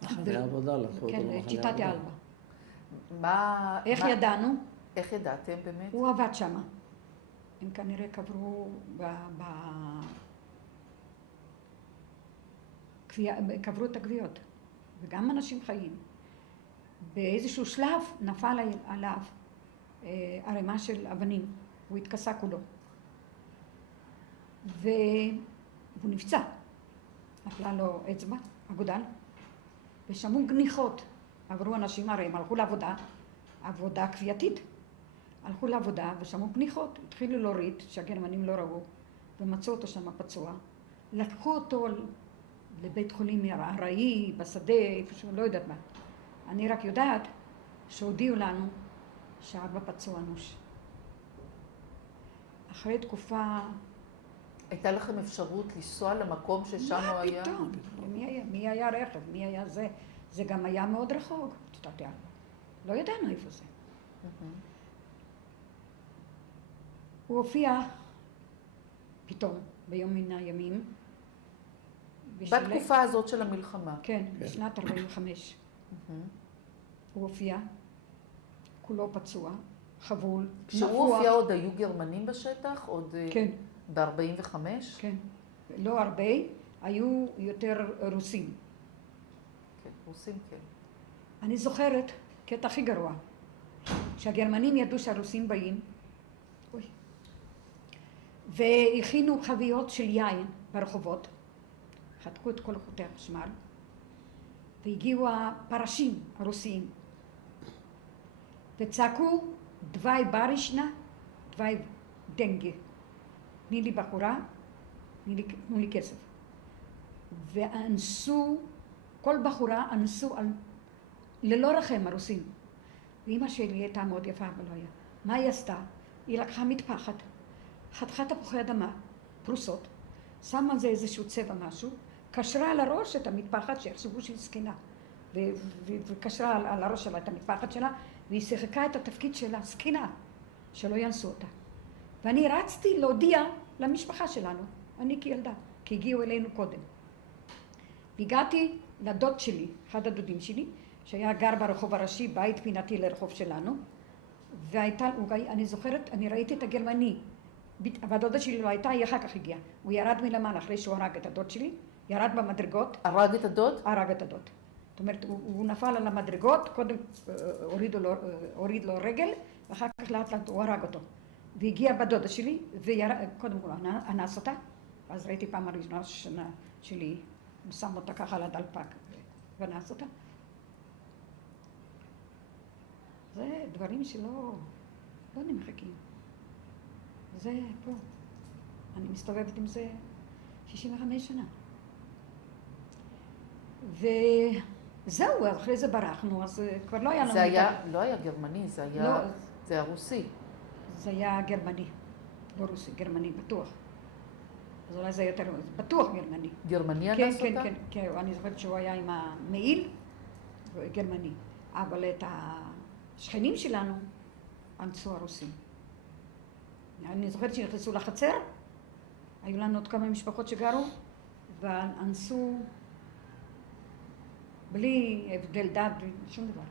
מחנה עבודה, לקחו אותו כן, למחנה צ'יטת עבודה. אלבה. איך ידענו? איך ידעתם באמת? הוא עבד שם. הם כנראה קברו את הגוויות, וגם אנשים חיים. באיזשהו שלב נפל עליו ערימה של אבנים, הוא התכסה כולו. והוא נפצע, נפלה לו אצבע, אגודל, ושמעו גניחות. עברו אנשים, הרי הם הלכו לעבודה, עבודה כפייתית. הלכו לעבודה ושמעו גניחות, התחילו להוריד, שהגרמנים לא ראו, ומצאו אותו שם פצוע. לקחו אותו לבית חולים ארעי, בשדה, איפשהו, לא יודעת מה. אני רק יודעת שהודיעו לנו שאבא פצוע אנוש. אחרי תקופה... הייתה לכם אפשרות לנסוע למקום ששם הוא היה? מה פתאום? מי היה רכב? מי היה זה? זה גם היה מאוד רחוק. לא ידענו איפה זה. הוא הופיע פתאום ביום מן הימים. בתקופה הזאת של המלחמה? כן, בשנת 45. הוא הופיע, כולו פצוע, חבול, נפוח. כשהוא הופיע עוד היו גרמנים בשטח? עוד כן. ב-45? כן. לא הרבה, היו יותר רוסים. כן, רוסים כן. אני זוכרת, קטע הכי גרוע, שהגרמנים ידעו שהרוסים באים, והכינו חביות של יין ברחובות, חתכו את כל חוטי החשמל, והגיעו הפרשים הרוסיים, וצעקו דווי ברישנה, דווי דנגה, תני לי בחורה, תנו לי כסף. ואנסו, כל בחורה אנסו ללא רחם הרוסים. ואמא שלי הייתה מאוד יפה, אבל לא היה. מה היא עשתה? היא לקחה מטפחת, חתכה תפוחי אדמה, פרוסות, שמה על זה איזשהו צבע משהו, קשרה על הראש את המטפחת שיחשבו שהיא זקנה. וקשרה על הראש שלה את המטפחת שלה, והיא שיחקה את התפקיד שלה, זקנה, שלא ינסו אותה. ואני רצתי להודיע למשפחה שלנו, אני כילדה, כי הגיעו אלינו קודם. והגעתי לדוד שלי, אחד הדודים שלי, שהיה גר ברחוב הראשי, בית פינתי לרחוב שלנו, אני זוכרת, אני ראיתי את הגרמני, והדודה שלי לא הייתה, היא אחר כך הגיעה. הוא ירד מלמעלה אחרי שהוא הרג את הדוד שלי, ירד במדרגות. הרג את הדוד? הרג את הדוד. זאת אומרת, הוא נפל על המדרגות, קודם הוריד לו רגל, ואחר כך לאט לאט הוא הרג אותו. והגיע בדודה שלי, וקודם כל אנס אותה, אז ראיתי פעם הראשונה שלי, הוא שם אותה ככה על הדלפק, ואנס אותה. זה דברים שלא נמחקים. זה פה. אני מסתובבת עם זה 65 שנה. וזהו, אחרי זה ברחנו, אז כבר לא היה לנו... זה לא היה גרמני, זה היה רוסי. זה היה גרמני, לא רוסי, גרמני, בטוח. אז אולי זה יותר, בטוח גרמני. גרמני אנס אותה? כן, אני זוכרת שהוא היה עם המעיל, גרמני. אבל את השכנים שלנו אנסו הרוסים. אני זוכרת שנכנסו לחצר, היו לנו עוד כמה משפחות שגרו, ואנסו בלי הבדל דת ושום דבר.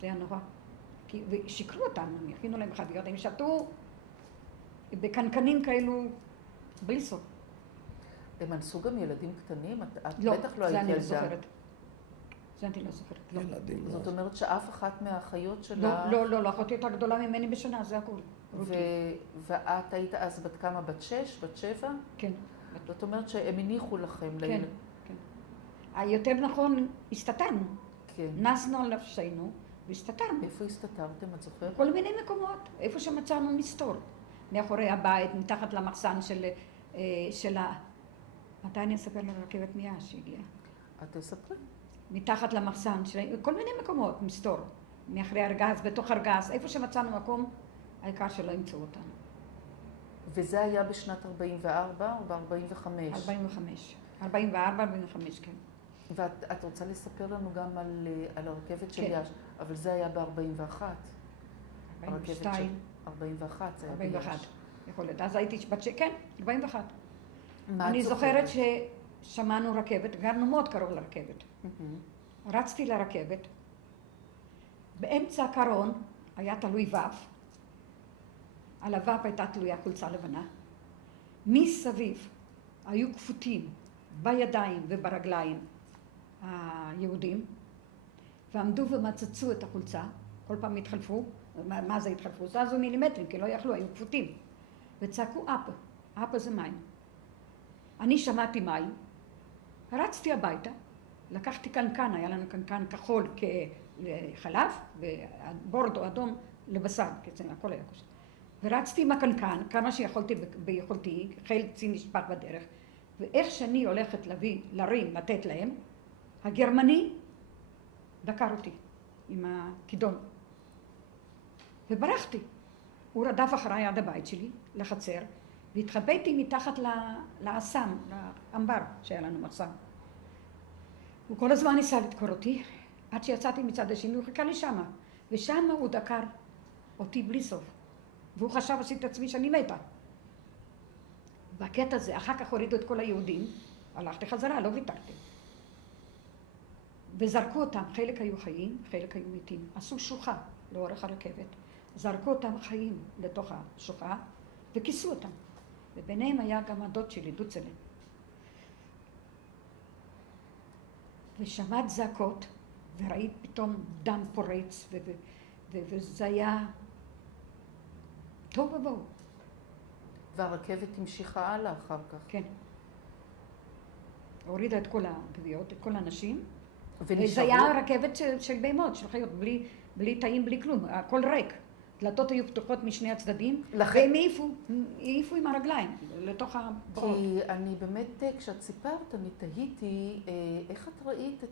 זה היה נורא. ושיקרו אותנו, הכינו להם חביות, הם שתו בקנקנים כאלו בלי סוף. הם אנסו גם ילדים קטנים? את לא, בטח לא היית ילדה. זה אני לא זוכרת. זה אני לא זוכרת. ילדים לא. זאת אומרת שאף אחת מהאחיות שלה... לא, אחותי הייתה גדולה ממני בשנה, זה הכול. ואת היית אז בת כמה? בת 6? בת 7? כן. זאת אומרת שהם הניחו לכם. כן, כן. היותר נכון, הסתתרנו. כן. נסנו על נפשנו והסתתרנו. איפה הסתתרתם, את זוכרת? כל מיני מקומות, איפה שמצאנו מסתור. מאחורי הבית, מתחת למחסן של מתי אני אספר לרכבת מיד שהגיעה? את תספרי. מתחת למחסן, כל מיני מקומות, מסתור. מאחרי ארגז, בתוך ארגז, איפה שמצאנו מקום, העיקר שלא ימצאו אותנו. וזה היה בשנת 44 או ב-45? 45. 44, 45, כן. ואת רוצה לספר לנו גם על הרכבת של כן. יאש, אבל זה היה ב-41. 42. 41 זה היה 41. ביאש. יכול להיות. אז הייתי בת כן, 41. מה את אני זוכרת? זוכרת ששמענו רכבת, גרנו מאוד קרוב לרכבת. רצתי לרכבת, באמצע הקרון היה תלוי וו, על הוו הייתה תלויה חולצה לבנה, מסביב היו כפותים בידיים וברגליים היהודים, ועמדו ומצצו את החולצה, כל פעם התחלפו, מה זה התחלפו? זזו מילימטרים, כי לא יכלו, היו כפותים, וצעקו אפה, אפה זה מים. אני שמעתי מים, רצתי הביתה, לקחתי קנקן, היה לנו קנקן כחול כחלב, ובורדו אדום לבשר, כי זה הכל היה כושר. ורצתי עם הקנקן, כמה שיכולתי ביכולתי, חלצי נשפך בדרך, ואיך שאני הולכת להרים, לתת להם, הגרמני דקר אותי עם הכידון. וברחתי. הוא רדף אחריי עד הבית שלי, לחצר, והתחבאתי מתחת לאסם, לאמבר שהיה לנו מחסם. הוא כל הזמן ניסה לדקור אותי, עד שיצאתי מצד השני, הוא חיכה לי שמה, ושמה הוא דקר אותי בלי סוף. והוא חשב, עשיתי את עצמי שאני מתה. והקטע הזה, אחר כך הורידו את כל היהודים, הלכתי חזרה, לא ויתרתי. וזרקו אותם, חלק היו חיים, חלק היו מתים. עשו שוחה לאורך הרכבת, זרקו אותם חיים לתוך השוחה, וכיסו אותם. וביניהם היה גם הדוד שלי, דוצלה. ושמעת זעקות, וראית פתאום דם פורץ, וזה היה טוב ובואו. והרכבת המשיכה הלאה אחר כך. כן. הורידה את כל הגוויות, את כל האנשים. ונשארו? וזה היה רכבת של בהמות, של חיות, בלי תאים, בלי כלום, הכל ריק. דלתות היו פתוחות משני הצדדים, והם העיפו עם הרגליים לתוך הברות. כי אני באמת, כשאת סיפרת, אני תהיתי, איך את ראית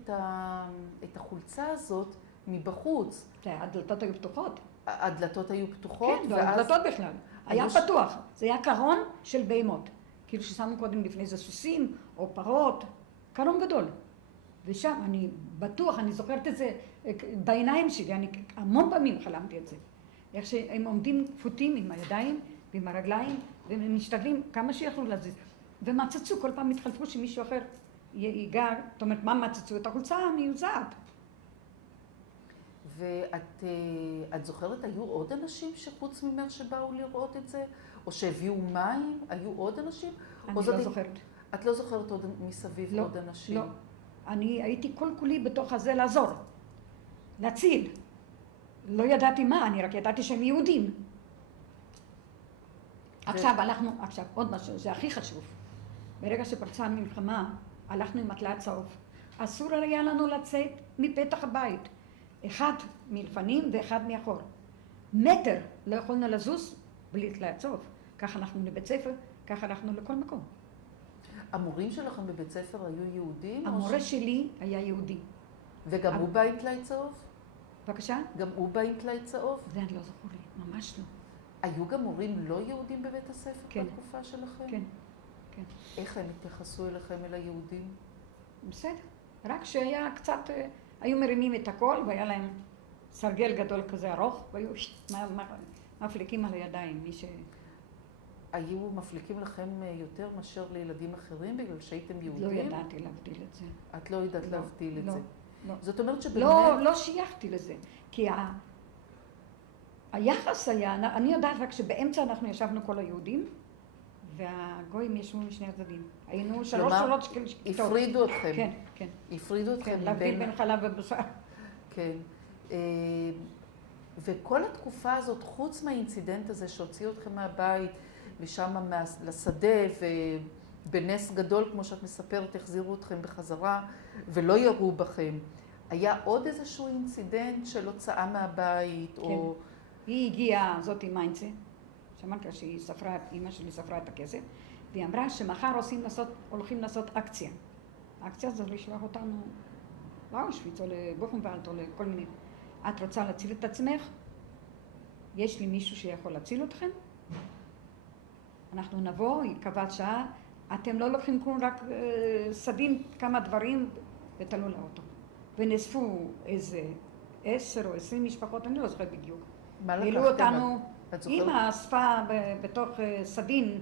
את החולצה הזאת מבחוץ? הדלתות היו פתוחות. הדלתות היו פתוחות? כן, הדלתות בכלל. היה פתוח. זה היה קרון של בהמות. כאילו ששמו קודם לפני זה סוסים או פרות, קרון גדול. ושם אני בטוח, אני זוכרת את זה בעיניים שלי, אני המון פעמים חלמתי את זה. איך שהם עומדים כפותים עם הידיים ועם הרגליים, והם משתגלים כמה שיכולו להזיז. ומצצו, כל פעם התחלפו שמישהו אחר ייגע, זאת אומרת, מה מצצו? את החולצה המיוזעת. ואת זוכרת, היו עוד אנשים שחוץ ממך שבאו לראות את זה? או שהביאו מים? היו עוד אנשים? אני לא זוכרת. את לא זוכרת עוד מסביב עוד אנשים? לא. אני הייתי כל כולי בתוך הזה לעזור, להציל. לא ידעתי מה, אני רק ידעתי שהם יהודים. עכשיו, עוד משהו, זה הכי חשוב. ברגע שפרצה המלחמה, הלכנו עם מטלה צהוב. אסור היה לנו לצאת מפתח הבית. אחד מלפנים ואחד מאחור. מטר לא יכולנו לזוז בלי לעצוב. ככה הלכנו לבית ספר, ככה הלכנו לכל מקום. המורים שלכם בבית ספר היו יהודים? המורה שלי היה יהודי. וגם הוא בא עם טלאי צהוב? בבקשה? גם הוא בא עם טלאי צהוב? זה אני לא זוכר לי, ממש לא. היו גם מורים לא יהודים בבית הספר כן. בתקופה שלכם? כן, כן. איך הם התייחסו אליכם, אל היהודים? בסדר. רק שהיה קצת, היו מרימים את הכל והיה להם סרגל גדול כזה ארוך, והיו מפליקים על הידיים, מי ש... היו מפליקים לכם יותר מאשר לילדים אחרים בגלל שהייתם יהודים? לא ידעתי להבדיל את זה. את לא יודעת להבדיל את זה? לא. זאת אומרת שבאמת... לא שייכתי לזה, כי היחס היה, אני יודעת רק שבאמצע אנחנו ישבנו כל היהודים, והגויים ישבו משני הצדדים. היינו שלוש שורות כיתות. הפרידו אתכם. כן, כן. הפרידו אתכם כן, להבדיל בין חלב ובשר. כן. וכל התקופה הזאת, חוץ מהאינצידנט הזה שהוציאו אתכם מהבית, משם לשדה, ובנס גדול, כמו שאת מספרת, החזירו אתכם בחזרה, ולא ירו בכם. היה עוד איזשהו אינצידנט של הוצאה מהבית, כן. או... היא הגיעה, זאת עם מיינצה, שמעת שהיא ספרה, אמא שלי ספרה את הכסף, והיא אמרה שמחר הולכים לעשות אקציה. האקציה זה לשלוח אותנו לאושוויץ או לבוכנוולד או לכל מיני. את רוצה להציל את עצמך? יש לי מישהו שיכול להציל אתכם? אנחנו נבוא, היא קבעת שעה, אתם לא לוקחים כלום, רק סדים כמה דברים ותלו לאוטו. ונאספו איזה 10 או 20 משפחות, אני לא זוכרת בדיוק. מה לקחתם? העלו אותנו, אמא אספה בתוך סדין,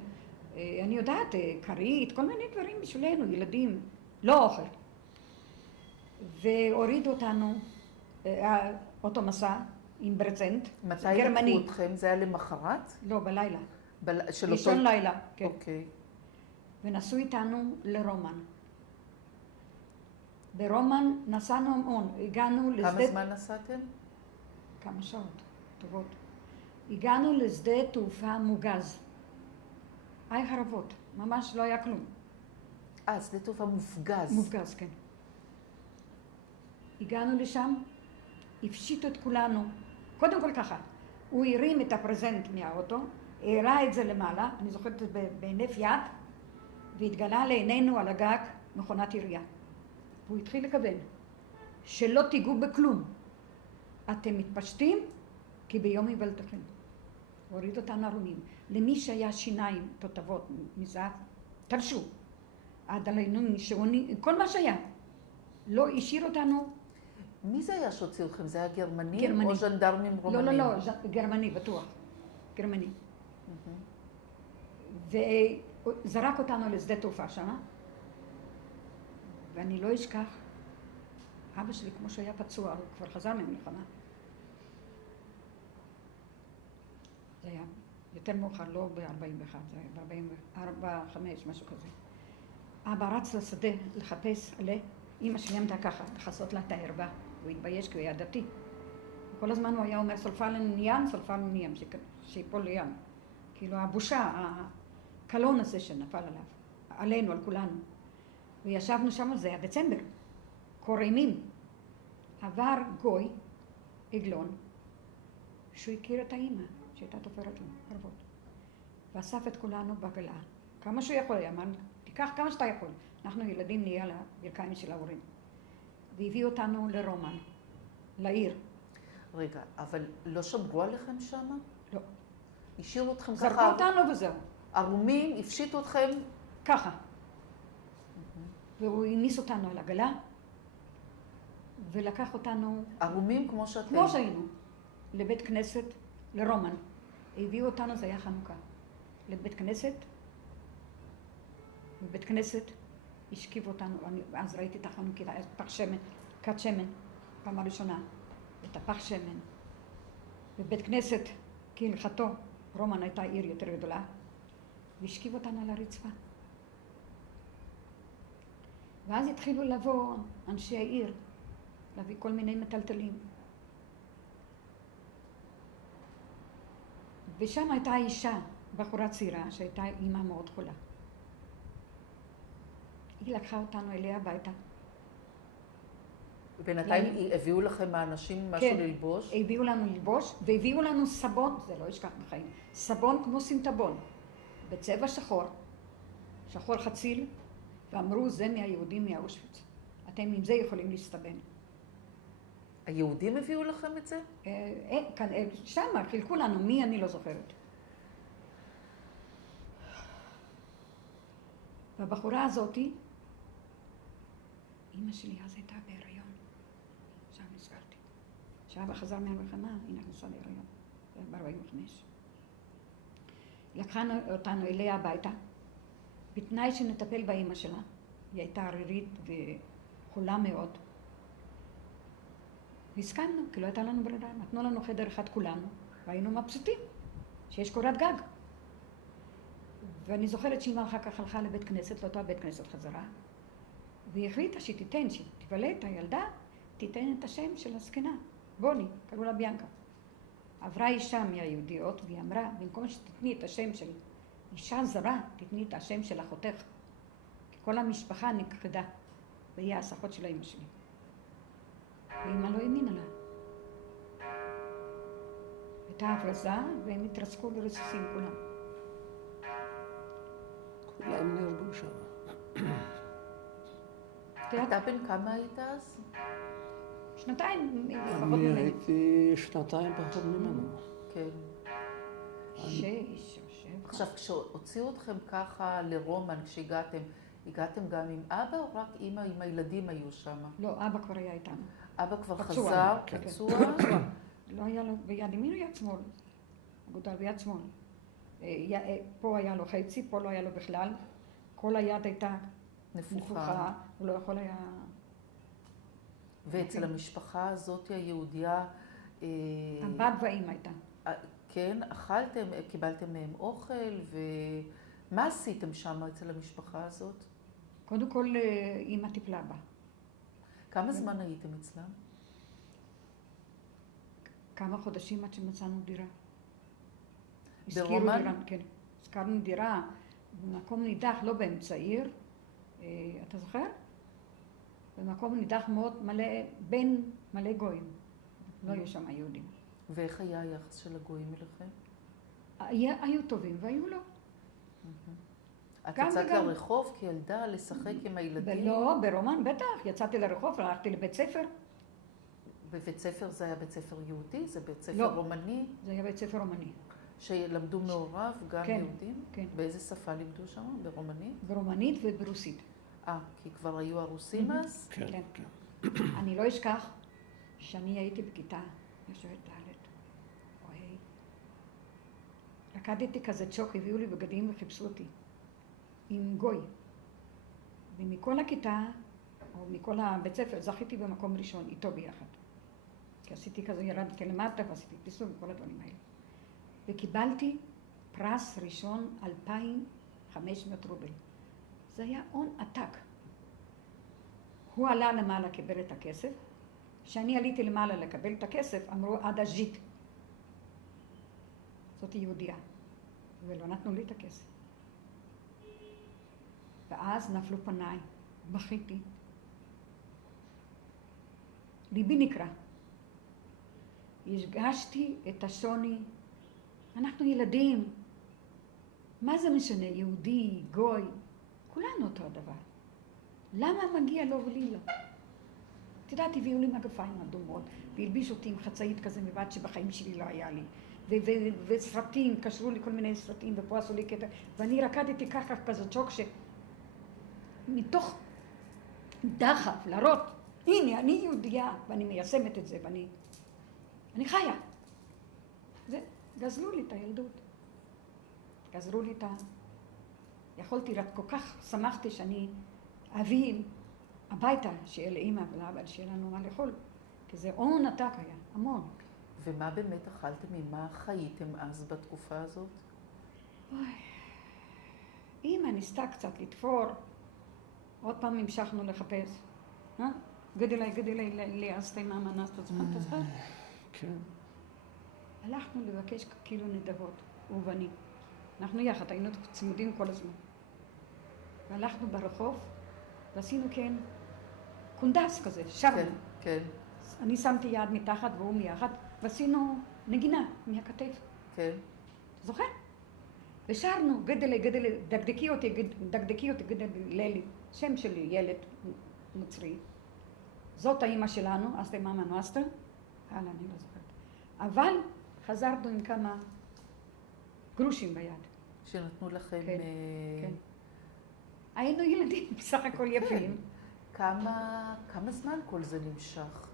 אני יודעת, כרית, כל מיני דברים בשבילנו, ילדים, לא אוכל. והורידו אותנו, אותו מסע עם ברזנט, מתי לקחו אתכם? זה היה למחרת? לא, בלילה. של ראשון אותו... לילה, כן. אוקיי. ונסעו איתנו לרומן. ברומן נסענו המון, הגענו לשדה... כמה זמן נסעתם? כמה שעות טובות. הגענו לשדה תעופה מוגז. היי חרבות, ממש לא היה כלום. שדה תעופה מופגז. מופגז, כן. הגענו לשם, הפשיטו את כולנו. קודם כל ככה, הוא הרים את הפרזנט מהאוטו, העלה את זה למעלה, אני זוכרת את זה בהינף יד, והתגלה לעינינו על הגג מכונת עירייה. והוא התחיל לכוון, שלא תיגעו בכלום. אתם מתפשטים, כי ביום יבלתכם. הוריד אותנו ערומים. למי שהיה שיניים, תותבות, מזהב, תרשו. עד עלינו נשאוני, כל מה שהיה. לא השאיר אותנו. מי זה היה שהוציא אתכם? זה היה גרמנים? גרמני. או ז'נדרמים רומנים? לא, גרמני, בטוח. גרמני. וזרק אותנו לשדה תעופה שמה. ואני לא אשכח, אבא שלי כמו שהיה פצוע, הוא כבר חזר ממלחמה. זה היה יותר מאוחר, לא ב-41, זה היה ב-44, 5, משהו כזה. אבא רץ לשדה לחפש עלה, אמא שלי עמדה ככה, לחסות לה את הערווה, הוא התבייש כי הוא היה דתי. כל הזמן הוא היה אומר סולפלניאן, שיפול לים. כאילו הבושה, הקלון הזה שנפל עליו, עלינו, על כולנו. וישבנו שם, זה היה דצמבר, קור אימים. עבר גוי, עגלון, שהוא הכיר את האמא, שהייתה תופרת לו, ערבות. ואסף את כולנו בעגלה. כמה שהוא יכול היה, תיקח כמה שאתה יכול. אנחנו ילדים נהיה על הברכיים של ההורים. והביא אותנו לרומן, לעיר. רגע, אבל לא שמרו עליכם שם? לא. השאירו אתכם ככה? זרקו אותנו וזהו. ערומים, הפשיטו אתכם? ככה. והוא הניס אותנו על עגלה, ולקח אותנו... ערומים כמו שאתם? כמו שהיינו. לבית כנסת, לרומן. הביאו אותנו, זה היה חנוכה. לבית כנסת, בבית כנסת השכיבו אותנו, אז ראיתי את החנוכית, היה פח שמן, כת שמן, פעם הראשונה, את הפח שמן. בבית כנסת, כהלכתו, רומן הייתה עיר יותר גדולה, והשכיב אותנו על הרצפה. ואז התחילו לבוא אנשי העיר, להביא כל מיני מטלטלים. ושם הייתה אישה, בחורה צעירה, שהייתה אימא מאוד חולה. היא לקחה אותנו אליה הביתה. ובינתיים הביאו לכם האנשים משהו ללבוש? כן, הביאו לנו ללבוש, והביאו לנו סבון, זה לא ישכח בחיים, סבון כמו סינטבון, בצבע שחור, שחור חציל, ואמרו, זה מהיהודים מאושוויץ. אתם עם זה יכולים להסתבן. היהודים הביאו לכם את זה? שם חילקו לנו, מי אני לא זוכרת. והבחורה הזאתי, אמא שלי אז הייתה בהיריון. שם נזכרתי. כשאבא חזר מהמלחמה, היא נכנסה להיריון. זה היה ב-45. לקחה אותנו אליה הביתה, בתנאי שנטפל באמא שלה. היא הייתה ערירית וחולה מאוד. והסכמנו, כי לא הייתה לנו ברירה. נתנו לנו חדר אחד כולנו, והיינו מבסוטים שיש קורת גג. ואני זוכרת שאמא אחר כך הלכה לבית כנסת, לאותו בית כנסת חזרה, והיא החליטה שתיתן, שתבלה את הילדה, תיתן את השם של הזקנה, בוני, קראו לה ביאנקה. עברה אישה מהיהודיות, והיא אמרה, במקום שתתני את השם של אישה זרה, תתני את השם של אחותך. כי כל המשפחה נכחדה, והיא האחות של האמא שלי. ואמא לא האמינה לה. הייתה הפרזה, והם התרסקו לרסיסים כולם. כולם נהרגו שם. אתה בן כמה היית אז? שנתיים פחות אני ממני. הייתי שנתיים פחות ממנו. כן. 6 או 7. עכשיו, כשהוציאו אתכם ככה לרומן, כשהגעתם, הגעתם גם עם אבא או רק אמא עם הילדים היו שם? לא, אבא כבר היה איתנו. אבא כבר פצוע. חזר, כן. פצוע? לא היה לו ביד ימין או יד שמאל? אגודל ביד שמאל. פה היה לו חצי, פה לא היה לו בכלל. כל היד הייתה נפוחה, הוא לא יכול היה... ואצל המשפחה הזאת היהודיה... הבת והאימא הייתה. כן, אכלתם, קיבלתם מהם אוכל, ומה עשיתם שם אצל המשפחה הזאת? קודם כל, אימא טיפלה בה. כמה זמן הייתם אצלם? כמה חודשים עד שמצאנו דירה. ברומן? כן. הזכרנו דירה במקום נידח, לא באמצע עיר. אתה זוכר? במקום נידח מאוד מלא, בין מלא גויים. לא היו שם יהודים. ואיך היה היחס של הגויים אליכם? היו טובים והיו לא. את יצאת לרחוב כילדה לשחק עם הילדים? לא, ברומן בטח. יצאתי לרחוב, הלכתי לבית ספר. בבית ספר זה היה בית ספר יהודי? זה בית ספר רומני? זה היה בית ספר רומני. שלמדו מעורב גם יהודים? כן. באיזה שפה לימדו שם? ברומנית? ברומנית וברוסית. כי כבר היו הרוסים אז? כן, כן. אני לא אשכח שאני הייתי בכיתה, יושבת ד' או ה'. רקדתי כזה צ'וק, הביאו לי בגדים וחיפשו אותי עם גוי. ומכל הכיתה, או מכל הבית ספר, זכיתי במקום ראשון, איתו ביחד. כי עשיתי כזה, ירדתי למטה ועשיתי פיסום וכל הדברים האלה. וקיבלתי פרס ראשון 2,500 רובל. זה היה הון עתק. הוא עלה למעלה, קיבל את הכסף. כשאני עליתי למעלה לקבל את הכסף, אמרו עד הז'ית. זאת יהודיה. ולא נתנו לי את הכסף. ואז נפלו פניי, בכיתי. ליבי נקרע. הרגשתי את השוני. אנחנו ילדים. מה זה משנה? יהודי, גוי, כולנו אותו הדבר. למה מגיע לו ולי לא? את יודעת, הביאו לי מגפיים אדומות, והלביש אותי עם חצאית כזה מבד שבחיים שלי לא היה לי. וסרטים, קשרו לי כל מיני סרטים, ופה עשו לי קטע, ואני רקדתי ככה כזה צ'וק שמתוך דחף, להראות, הנה, אני יהודייה, ואני מיישמת את זה, ואני חיה. גזלו לי את הילדות. גזרו לי את יכולתי, רק כל כך שמחתי שאני אביא הביתה, שיהיה לאמא ולאבא, שיהיה לנו מה לאכול. כי זה הון עתק היה, המון. ומה באמת אכלתם? ממה חייתם אז בתקופה הזאת? אמא ניסתה קצת לתפור, עוד פעם המשכנו לחפש. גדילי, ליאסתי מאמה נסטה, אתה זוכר? כן. הלכנו לבקש כאילו נדבות, הוא ואני. אנחנו יחד, היינו צמודים כל הזמן. והלכנו ברחוב, ועשינו כן קונדס כזה, שרנו. כן, כן. אני שמתי יד מתחת והוא מיחד, ועשינו נגינה מהכתף. כן. אתה זוכר? ושרנו, גדלי, דקדקי אותי, גדלי, שם שלי, ילד נוצרי. זאת האמא שלנו, אסתי מאמה נוסטה. הלאה, אני לא זוכרת. אבל חזרנו עם כמה גרושים ביד. שנתנו לכם... כן, כן. היינו ילדים בסך הכל יפים. כמה זמן כל זה נמשך?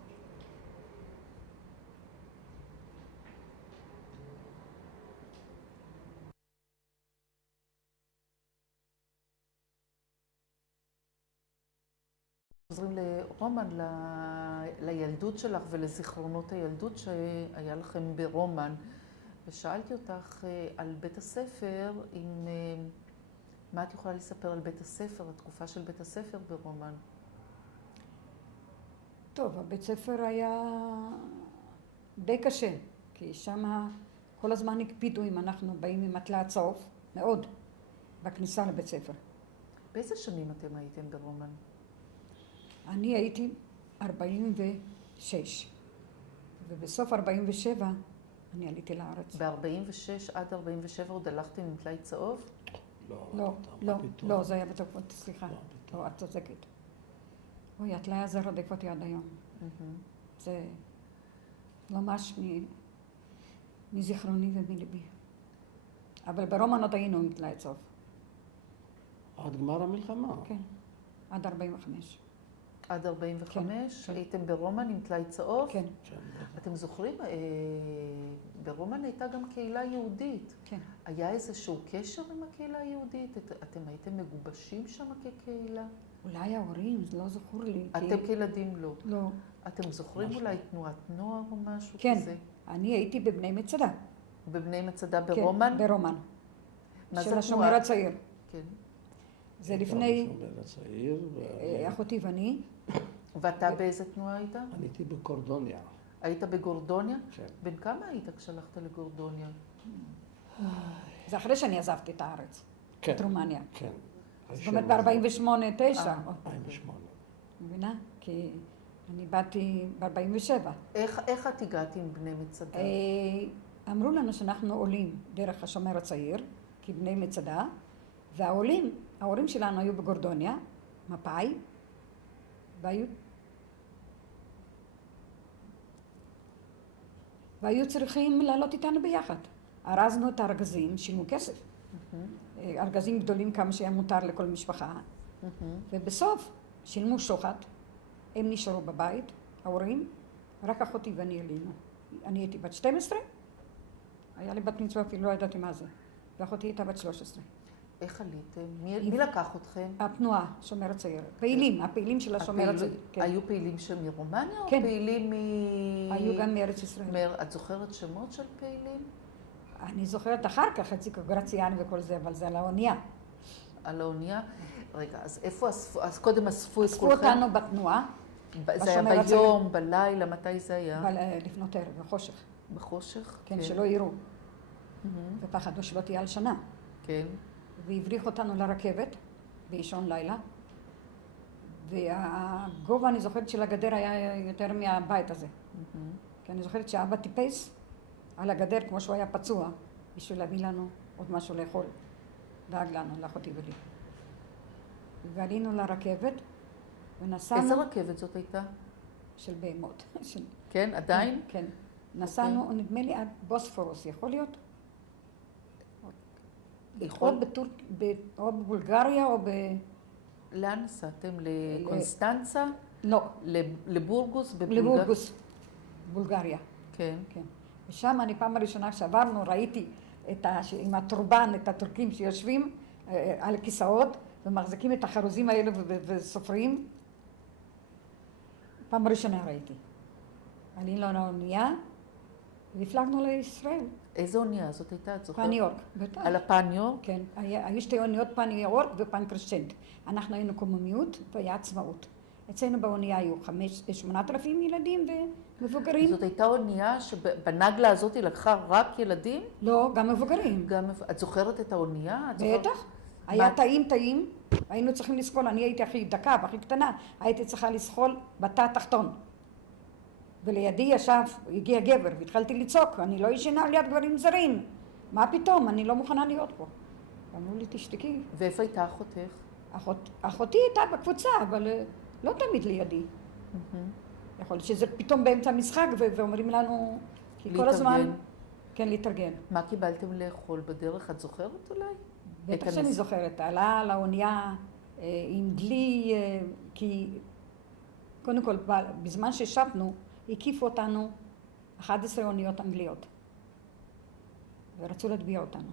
חוזרים לרומן, לילדות שלך ולזיכרונות הילדות שהיה לכם ברומן. ושאלתי אותך על בית הספר, מה את יכולה לספר על בית הספר, התקופה של בית הספר ברומן? טוב, הבית ספר היה די קשה, כי שם כל הזמן הקפידו אם אנחנו באים עם מטלה צהוב, מאוד, בכניסה לבית ספר. באיזה שנים אתם הייתם ברומן? אני הייתי 46, ובסוף 47 אני עליתי לארץ. ב-46 עד 47 עוד הלכתם עם טלאי צהוב? לא, לא, בפיתוח. לא, זה היה בצפון, סליחה. לא, בפיתוח. לא, את צודקת. אוי, התליה זה רודף אותי עד היום. זה ממש מזיכרוני ומליבי. אבל ברומן עוד היינו עם תליית צהוב. עד גמר המלחמה. כן, עד 45. עד 45? כן. הייתם ברומן עם טלאי צהוב? כן, כן, בטח. אתם זוכרים, ברומן הייתה גם קהילה יהודית. כן. היה איזשהו קשר עם הקהילה היהודית? אתם הייתם מגובשים שם כקהילה? אולי ההורים, זה לא זכור לי. אתם כילדים לא. לא. אתם זוכרים משהו. אולי תנועת נוער או משהו כן, כזה? אני הייתי בבני מצדה. בבני מצדה ברומן? כן, ברומן. מה של זה השומר התנועה? הצעיר. כן. זה לפני השומר הצעיר. אחותי ואני. ואתה באיזה תנועה היית? אני הייתי בקורדוניה. היית בגורדוניה? כן. בן כמה היית כשהלכת לגורדוניה? זה אחרי שאני עזבתי את הארץ. כן. את רומניה. כן. זאת אומרת ב-48, 9. 2008. מבינה? כי אני באתי ב-47. איך את הגעת עם בני מצדה? אמרו לנו שאנחנו עולים דרך השומר הצעיר, כבני מצדה, והעולים, ההורים שלנו היו בגורדוניה, מפאי, והיו צריכים לעלות איתנו ביחד. ארזנו את הארגזים, שילמו כסף. ארגזים גדולים כמה שהיה מותר לכל משפחה. ובסוף שילמו שוחד, הם נשארו בבית, ההורים, רק אחותי ואני עלינו. אני הייתי בת 12, היה לי בת מצווה, אפילו לא ידעתי מה זה, ואחותי הייתה בת 13. איך עליתם? מי לקח אתכם? התנועה, שומר הצעיר. הפעילים של השומר הצעיר. כן. היו פעילים של מרומניה או כן. פעילים היו גם מארץ ישראל. את זוכרת שמות של פעילים? אני זוכרת אחר כך את זיקו גרציאני וכל זה, אבל זה על האונייה. על האונייה? רגע, אז איפה אספו? אז קודם אספו את אספו כולכם? אותנו בתנועה. זה היה בשומר הצעיר. ביום, בלילה, מתי זה היה? לפנות ערב, בחושך. בחושך? כן, שלא יראו. ופחדנו שלא תהיה הלשנה. כן. והבריח אותנו לרכבת באישון לילה. והגובה, אני זוכרת, של הגדר היה יותר מהבית הזה. כי אני זוכרת שאבא טיפס על הגדר כמו שהוא היה פצוע, בשביל להביא לנו עוד משהו לאכול. דאג לנו, לאחותי ולי. ועלינו לרכבת ונסענו... איזה רכבת זאת הייתה? של בהמות. כן, עדיין? כן. נסענו, נדמה לי, עד בוספורוס, יכול להיות? או בבולגריה או ב... לאן נסעתם? לקונסטנצה? לא. לבורגוס? לבורגוס, בולגריה. כן. כן. ושם אני פעם הראשונה שעברנו, ראיתי עם הטורבן, את הטורקים שיושבים על הכיסאות ומחזיקים את החרוזים האלה וסופרים. פעם ראשונה ראיתי. עלינו לאונייה והפלגנו לישראל. איזו אונייה זאת הייתה? את זוכרת? פניורק, בטח. על הפניורק? כן, היו שתי אוניות, פניורק ופן קרשנט. אנחנו היינו קוממיות והיה עצמאות. אצלנו באונייה היו 8,000 ילדים ומבוגרים. זאת הייתה אונייה שבנגלה הזאת היא לקחה רק ילדים? לא, גם מבוגרים. את זוכרת את האונייה? בטח. היה תאים, היינו צריכים לסחול, אני הייתי הכי דקה והכי קטנה, הייתי צריכה לסחול בתא התחתון. ולידי ישב, הגיע גבר, והתחלתי לצעוק, אני לא ישנה ליד גברים זרים. מה פתאום, אני לא מוכנה להיות פה. אמרו לי, תשתקי. ואיפה הייתה אחותך? אחותי הייתה בקבוצה, אבל לא תמיד לידי. יכול להיות שזה פתאום באמצע המשחק, ואומרים לנו, כי כל הזמן... כן, להתארגן. מה קיבלתם לאכול בדרך? את זוכרת אולי? בטח שאני זוכרת. עלה לאונייה עם דלי, כי קודם כל, בזמן ששבנו, הקיפו אותנו 11 אוניות אנגליות. ורצו להטביע אותנו.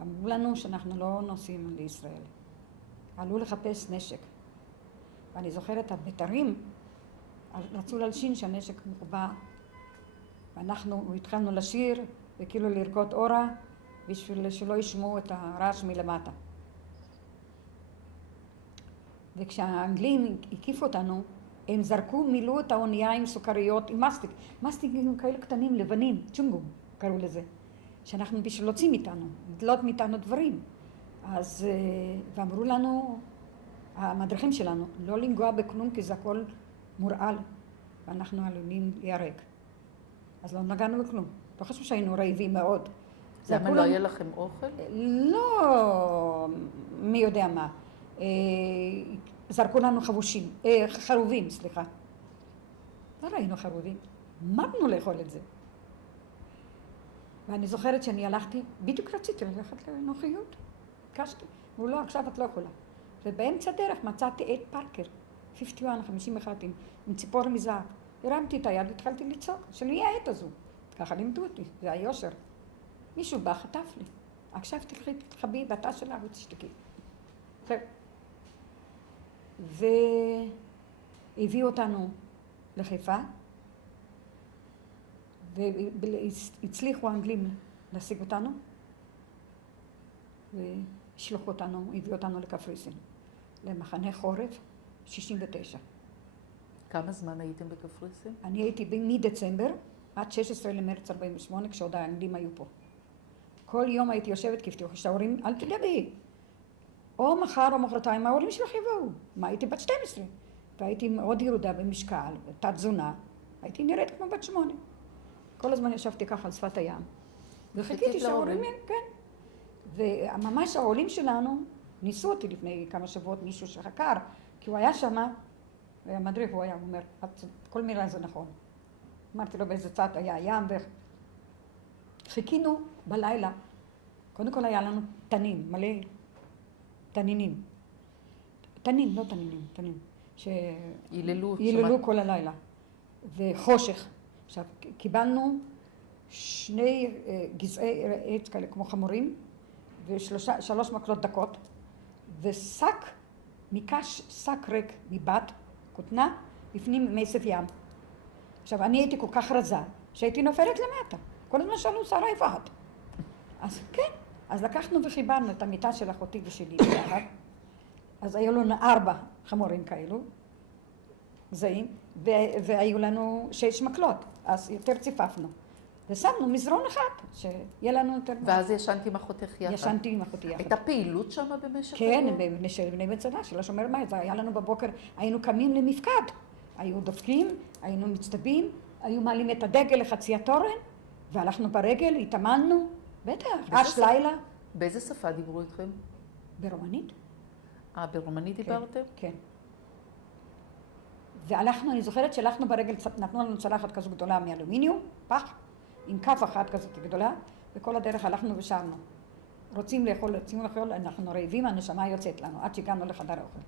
אמרו לנו שאנחנו לא נוסעים לישראל. עלו לחפש נשק. ואני זוכרת, הבטרים רצו להלשין שהנשק מחובר. ואנחנו התחלנו לשיר וכאילו לרקוד אורה בשביל שלא ישמעו את הרעש מלמטה. וכשהאנגלים הקיפו אותנו, הם זרקו, מילאו את האונייה עם סוכריות, עם מסטיק. מסטיקים כאלה קטנים, לבנים, צ'ונגום קראו לזה. שאנחנו בשביל להוציא מאיתנו, לדלות מאיתנו דברים. אז, ואמרו לנו, המדריכים שלנו, לא לנגוע בכלום כי זה הכל מורעל, ואנחנו עלולים להיהרג. אז לא נגענו בכלום. לא חשוב שהיינו רעבים מאוד. למה לא היה לכם אוכל? לא, מי יודע מה. זרקו לנו חרובים, סליחה. לא ראינו חרובים, אמרנו לאכול את זה. ואני זוכרת שאני הלכתי, בדיוק רציתי ללכת לנוחיות. ביקשתי, והוא לא, עכשיו את לא יכולה. ובאמצע דרך מצאתי את פארקר, 51 עם ציפור מזהב. הרמתי את היד והתחלתי לצעוק, שלי העת הזו. ככה לימדו אותי, זה היושר. מישהו בא, חטף לי. עכשיו תחבי בתא שלה ותשתקי. והביאו אותנו לחיפה, והצליחו האנגלים להשיג אותנו, והשלחו אותנו, הביאו אותנו לקפריסין, למחנה חורף 69. כמה זמן הייתם בקפריסין? אני הייתי מדצמבר עד 16 למרץ 48, כשעוד האנגלים היו פה. כל יום הייתי יושבת כבטיחו שההורים, אל תדאגי, או מחר או מחרתיים ההורים שלך יבואו. מה, הייתי בת 12, והייתי מאוד ירודה במשקל, תת תזונה, הייתי נראית כמו בת 8. כל הזמן ישבתי ככה על שפת הים, וחיכיתי שההורים, כן. וממש העולים שלנו ניסו אותי לפני כמה שבועות, מישהו שחקר, כי הוא היה שם, והיה מדריך, הוא היה אומר, כל מילה זה נכון. אמרתי לו באיזה צד היה ים, וחיכינו בלילה. קודם כל היה לנו תנים, מלא תנינים. תנים, לא תנינים, תנים. שיללו כל הלילה. וחושך. עכשיו, קיבלנו 2 גזעי עץ כאלה כמו חמורים, ו3 מקלות דקות, ושק, מקש שק ריק מבת, כותנה, בפנים מסף ים. עכשיו, אני הייתי כל כך רזה, שהייתי נופלת למטה. כל הזמן שאלו, שרה, איפה את? אז כן, אז לקחנו וחיברנו את המיטה של אחותי ושלי ביחד. אז היו לנו 4 חמורים כאלו, זהים, והיו לנו 6 מקלות, אז יותר ציפפנו. ושמנו מזרון אחד, שיהיה לנו יותר... ואז ישנתי עם אחותך יחד? ישנתי עם אחותי יחד. הייתה פעילות שם במשך כן, בני בצדה, של השומר בית. זה היה לנו בבוקר, היינו קמים למפקד. היו דופקים, היינו מצטבים, היו מעלים את הדגל לחצי התורן, והלכנו ברגל, התאמנו, בטח, אש לילה. באיזה שפה דיברו איתכם? ברומנית. ברומנית דיברתם? כן. והלכנו, אני זוכרת שהלכנו ברגל, נתנו לנו צלחת כזו גדולה מאלומיניום, פח, עם כף אחת כזאת גדולה, וכל הדרך הלכנו ושרנו. רוצים לאכול, אנחנו רעבים, הנשמה יוצאת לנו, עד שהגענו לחדר האוכל.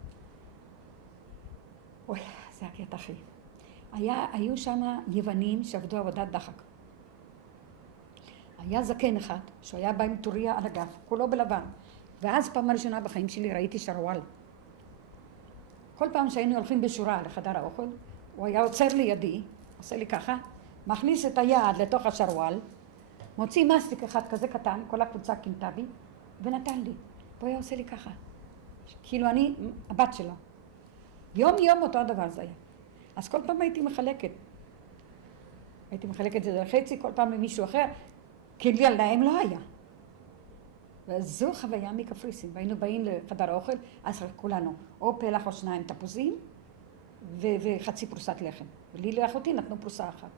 אוי, זה הקטע הכי. היו שם יוונים שעבדו עבודת דחק. היה זקן אחד, שהוא היה בא עם טוריה על הגב, כולו בלבן. ואז פעם הראשונה בחיים שלי ראיתי שרוואל. כל פעם שהיינו הולכים בשורה לחדר האוכל, הוא היה עוצר לידי, עושה לי ככה, מכניס את היד לתוך השרוואל, מוציא מסטיק אחד כזה קטן, כל הקבוצה קינתה בי, ונתן לי. והוא היה עושה לי ככה. כאילו אני הבת שלו. יום יום אותו הדבר זה היה. אז כל פעם הייתי מחלקת. הייתי מחלקת את זה לחצי, כל פעם למישהו אחר, כי להם לא היה. וזו חוויה מקפריסין. והיינו באים לחדר האוכל, אז כולנו, או פלח או 2 תפוזים, וחצי פרוסת לחם. ולי לאחותי נתנו פרוסה אחת.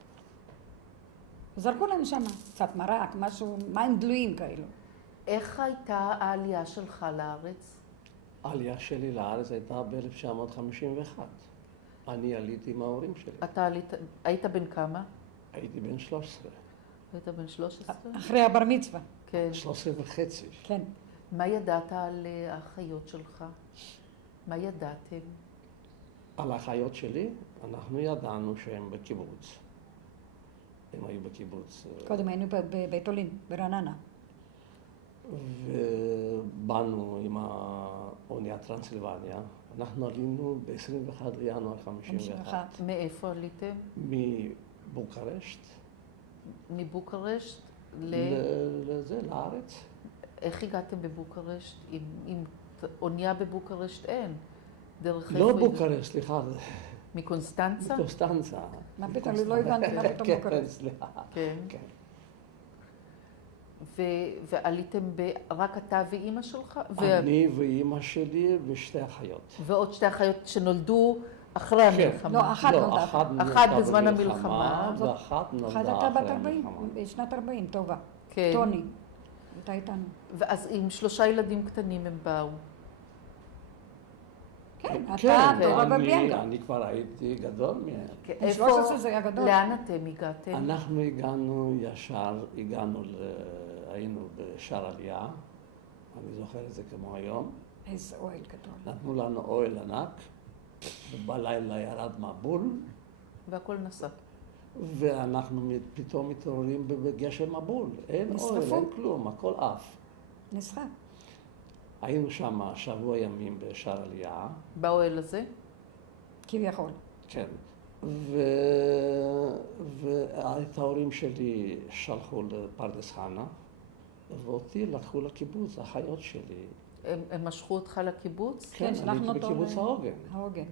וזרקו להם שם קצת מרק, משהו, מים דלויים כאלו. איך הייתה העלייה שלך לארץ? העלייה שלי לארץ הייתה ב-1951. אני עליתי עם ההורים שלי. אתה היית בן כמה? הייתי בן 13. היית בן 13? אחרי הבר מצווה. כן. 13 וחצי. כן. מה ידעת על האחיות שלך? מה ידעתם? על האחיות שלי, אנחנו ידענו שהם בקיבוץ. הם היו בקיבוץ. קודם היינו בבית עולים, ברעננה. ובאנו עם האונייה טרנסילבניה. אנחנו עלינו ב-21 לינואר 51. מאיפה עליתם? מבוקרשט. מבוקרשט לארץ. איך הגעתם בבוקרשט? עם אונייה בבוקרשט אין. לא בוקרשט, סליחה. מקונסטנצה? מקונסטנצה. מה פתאום, לא הבנתי מה פתאום בוקרשט. כן, סליחה. כן. ועליתם רק אתה ואימא שלך? אני ואימא שלי ושתי אחיות. ועוד 2 אחיות שנולדו אחרי המלחמה. לא, אחת נולדה. אחת בזמן המלחמה. ואחת נולדה אחת הייתה בת 40, בשנת 40, טובה. טוני. הייתה איתנו. ואז עם 3 ילדים קטנים הם באו. כן, כן, אתה, דורה וביאנקה. אני כבר הייתי גדול מהם. עם 13 זה היה גדול. לאן אתם הגעתם? אנחנו הגענו ישר, היינו בשער עלייה, אני זוכר את זה כמו היום. איזה אוהל גדול. נתנו לנו אוהל ענק, ובלילה ירד מבול, והכל נסע. ואנחנו פתאום מתעוררים בגשם מבול. אין אוהל, אין כלום, הכל עף. נסחף. היינו שם שבוע ימים בשער עלייה. באוהל הזה? כביכול. כן. ואת ההורים שלי שלחו לפרדס חנה, ואותי לקחו לקיבוץ, האחיות שלי. הם משכו אותך לקיבוץ? כן, שלחנו אותו בקיבוץ העוגן. העוגן.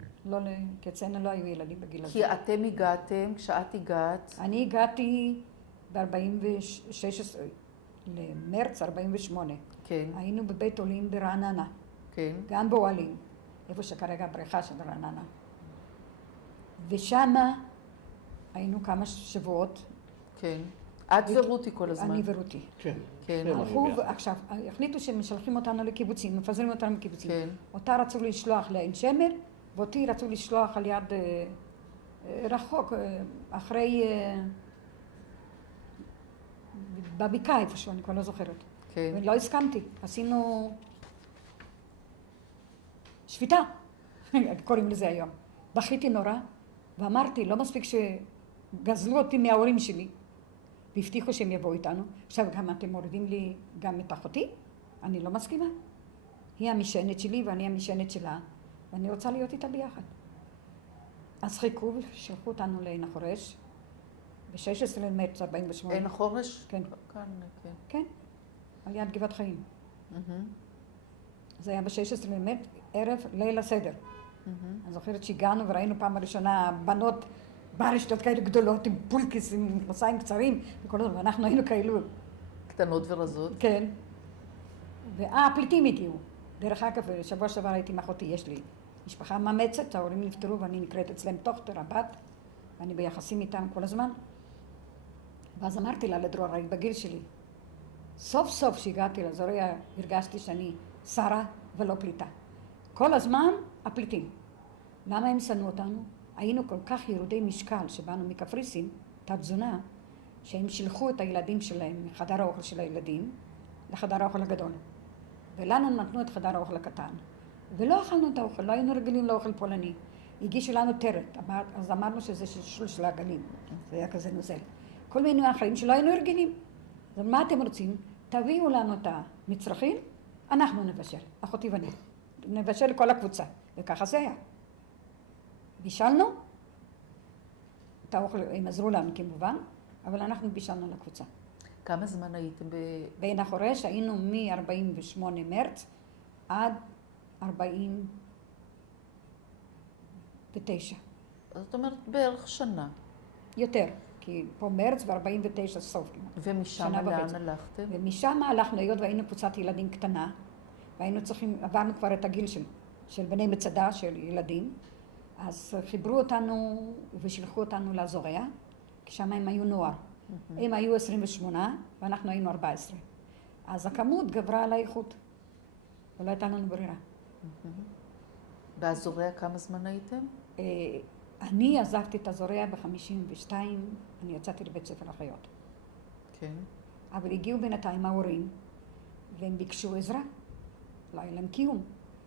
כי אצלנו לא היו ילדים בגיל הזה. כי אתם הגעתם, כשאת הגעת... אני הגעתי ב-16 למרץ 48. כן, היינו בבית עולים ברעננה, כן. גם באוהלים, איפה שכרגע הבריכה של רעננה. ושמה היינו כמה שבועות. כן. את ורותי כל הזמן. אני ורותי. כן. כן. הלכו, עכשיו, החליטו שמשלחים אותנו לקיבוצים, מפזרים אותנו לקיבוצים. כן. אותה רצו לשלוח לעין שמר, ואותי רצו לשלוח על יד רחוק, אחרי... בבקעה איפשהו, אני כבר לא זוכרת. כן. ולא הסכמתי. עשינו שביתה, קוראים לזה היום. בכיתי נורא, ואמרתי, לא מספיק שגזלו אותי מההורים שלי, והבטיחו שהם יבואו איתנו. עכשיו גם אתם מורידים לי גם את אחותי? אני לא מסכימה. היא המשענת שלי ואני המשענת שלה, ואני רוצה להיות איתה ביחד. אז חיכו ושלחו אותנו לעין החורש, ב-16 למרץ 48. עין החורש? כן. כאן, כן. כן, על יד גבעת חיים. זה היה ב-16 למרץ, ערב ליל הסדר. אני זוכרת שהגענו וראינו פעם הראשונה בנות ברשתות כאלה גדולות, עם פולקיס, עם מכנסיים קצרים, וכל הזמן, ואנחנו היינו כאלו. קטנות ורזות. כן. והפליטים הגיעו. דרך אגב, שבוע שעבר הייתי עם אחותי, יש לי משפחה מאמצת, ההורים נפטרו ואני נקראת אצלם תוכתר, הבת, ואני ביחסים איתם כל הזמן. ואז אמרתי לה לדרור, הרי בגיל שלי, סוף סוף שהגעתי לאזוריה, הרגשתי שאני שרה ולא פליטה. כל הזמן הפליטים. למה הם שנאו אותנו? היינו כל כך ירודי משקל שבאנו מקפריסין, תת תזונה, שהם שילחו את הילדים שלהם מחדר האוכל של הילדים לחדר האוכל הגדול. ולנו נתנו את חדר האוכל הקטן. ולא אכלנו את האוכל, לא היינו רגילים לאוכל פולני. הגישו לנו טרת, אז אמרנו שזה שלשול של העגלים. זה היה כזה נוזל. כל מיני אחרים שלא היינו רגילים. אז מה אתם רוצים? תביאו לנו את המצרכים, אנחנו נבשל, אחותי ואני. נבשל לכל הקבוצה, וככה זה היה. בישלנו, את האוכל, הם עזרו לנו כמובן, אבל אנחנו בישלנו לקבוצה. כמה זמן הייתם בעין החורש היינו מ-48 מרץ עד 49. זאת אומרת בערך שנה. יותר, כי פה מרץ ו-49 סוף. ומשם לאן הלכתם? ומשם הלכנו, היות והיינו קבוצת ילדים קטנה, והיינו צריכים, עברנו כבר את הגיל של בני מצדה, של ילדים, אז חיברו אותנו ושלחו אותנו לאזוריה, כי שם הם היו נוער. הם היו 28 ואנחנו היינו 14. אז הכמות גברה על האיכות, ולא הייתה לנו ברירה. באזוריה כמה זמן הייתם? אני עזבתי את אזוריה ב-52, אני יצאתי לבית ספר אחיות. כן. אבל הגיעו בינתיים ההורים, והם ביקשו עזרה. לא היה להם קיום.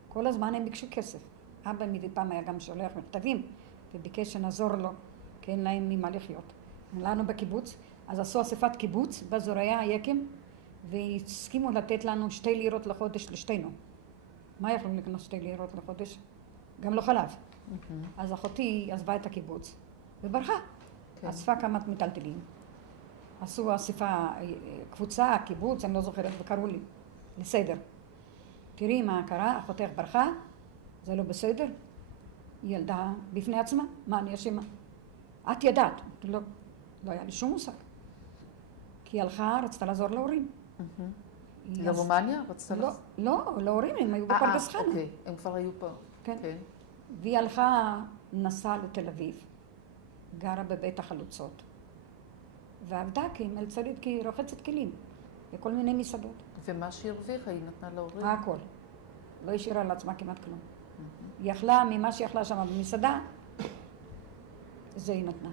כל הזמן הם ביקשו כסף. אבא מדי פעם היה גם שולח מכתבים, וביקש שנעזור לו, כי אין להם ממה לחיות. לנו בקיבוץ, אז עשו אספת קיבוץ באזוריה היקם, והסכימו לתת לנו 2 לירות לחודש לשתינו. מה יכולים לקנות 2 לירות לחודש? גם לא חלב. אז אחותי עזבה את הקיבוץ וברחה. אספה כמה מטלטלים. עשו אספה, קבוצה, קיבוץ, אני לא זוכרת, וקראו לי לסדר. תראי מה קרה, אחותך ברחה, זה לא בסדר. היא ילדה בפני עצמה, מה אני אשמה? את ידעת, לא היה לי שום מושג. כי היא הלכה, רצתה לעזור להורים. לרומניה? רצתה לעזור? לא, להורים, הם היו בפרדס חנה. אוקיי, הם כבר היו פה. כן. והיא הלכה, נסעה לתל אביב, גרה בבית החלוצות, ועבדה כמלצרית, כרוחצת כלים. בכל מיני מסעדות. ומה שהרוויחה היא נתנה להורים? הכל. לא השאירה לעצמה כמעט כלום. היא יכלה, ממה שיכלה שם במסעדה, זה היא נתנה.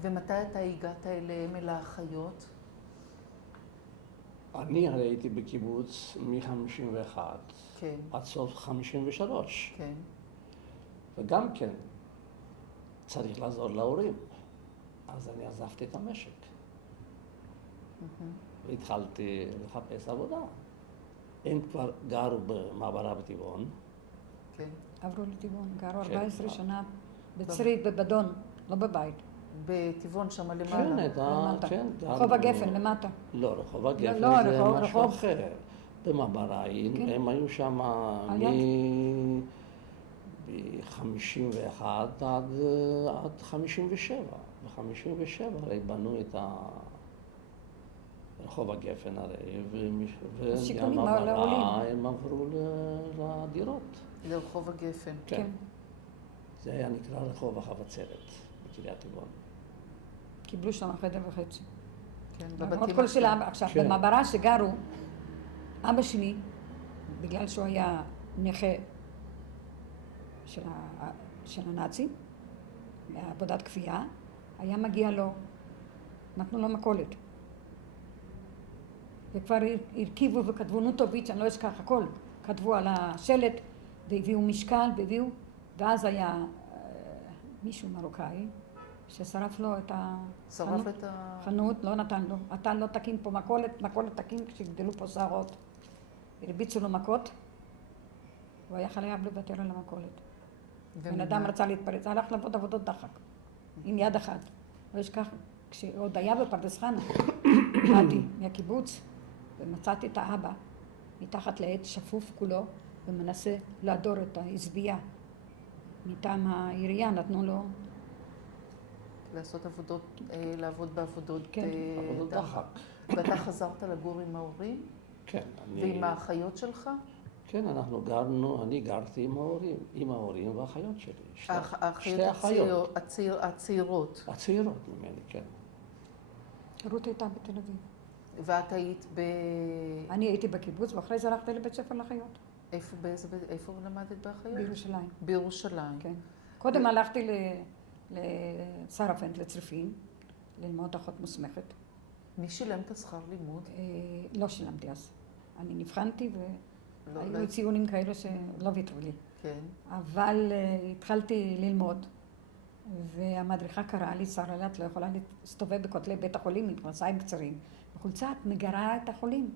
ומתי אתה הגעת אליהם, אל האחיות? אני הרי הייתי בקיבוץ מ-51 כן. עד סוף 53. כן. וגם כן צריך לעזור להורים. אז אני עזבתי את המשק. והתחלתי לחפש עבודה. הם כבר גרו במעברה בטבעון. כן. עברו לטבעון, גרו כן. 14 שנה בצרית, בבדון, לא בבית. בטבעון שם כן, למעלה. הייתה, כן. רחוב הגפן למטה. לא, רחוב הגפן לא, זה רחוב- משהו רחוב. אחר. במעבריים, כן. הם היו שם על יד. מ-51 עד 57. ב-57 הרי בנו את רחוב הגפן הרי, שיכונים, ומהמעברה לעולים. הם עברו לדירות. לרחוב הגפן. כן. זה היה נקרא רחוב החבצלת בקריית טבעון. קיבלו שם חדר וחצי. כן, למרות בבתים כל של אחרים. עכשיו, כן. במעברה שגרו, אבא שלי, בגלל שהוא היה נכה של הנאצים, בעבודת כפייה, היה מגיע לו, נתנו לו מכולת. וכבר הרכיבו וכתבו נוטוביץ', אני לא אשכח הכל, כתבו על השלט והביאו משקל והביאו, ואז היה מישהו מרוקאי ששרף לו את שרף את ה... החנות, לא נתן לו, אתה לא תקים פה מכולת תקים כשגדלו פה שערות. הרביצו לו מכות, הוא היה חייב לוותר על המכולת. בן אדם רצה להתפרץ, הלך לעבוד עבודות דחק, עם יד אחת. לא אשכח, כשעוד היה בפרדס חנה, באתי מהקיבוץ ומצאתי את האבא מתחת לעץ שפוף כולו ומנסה לעדור את העזבייה. מטעם העירייה נתנו לו... לעשות עבודות, לעבוד בעבודות... כן, עבודות דחק. ואתה חזרת לגור עם ההורים? כן. ועם האחיות שלך? כן, אני גרתי עם ההורים והאחיות שלי. האחיות הצעירות. הצעירות ממני, כן. רות הייתה בתל אביב. ואת היית אני הייתי בקיבוץ ואחרי זה הלכתי לבית ספר לחיות. איפה למדת באחיות? בירושלים. בירושלים. כן. קודם הלכתי לסרפנט, לצריפין, ללמוד אחות מוסמכת. מי שילם את השכר לימוד? לא שילמתי אז. אני נבחנתי לא, והיו לי ציונים כאלה שלא ויתרו לי. כן. אבל התחלתי ללמוד, והמדריכה קראה לי, שרה, את לא יכולה להסתובב בכותלי בית החולים עם מכנסיים קצרים. בחולצה את מגרה את החולים.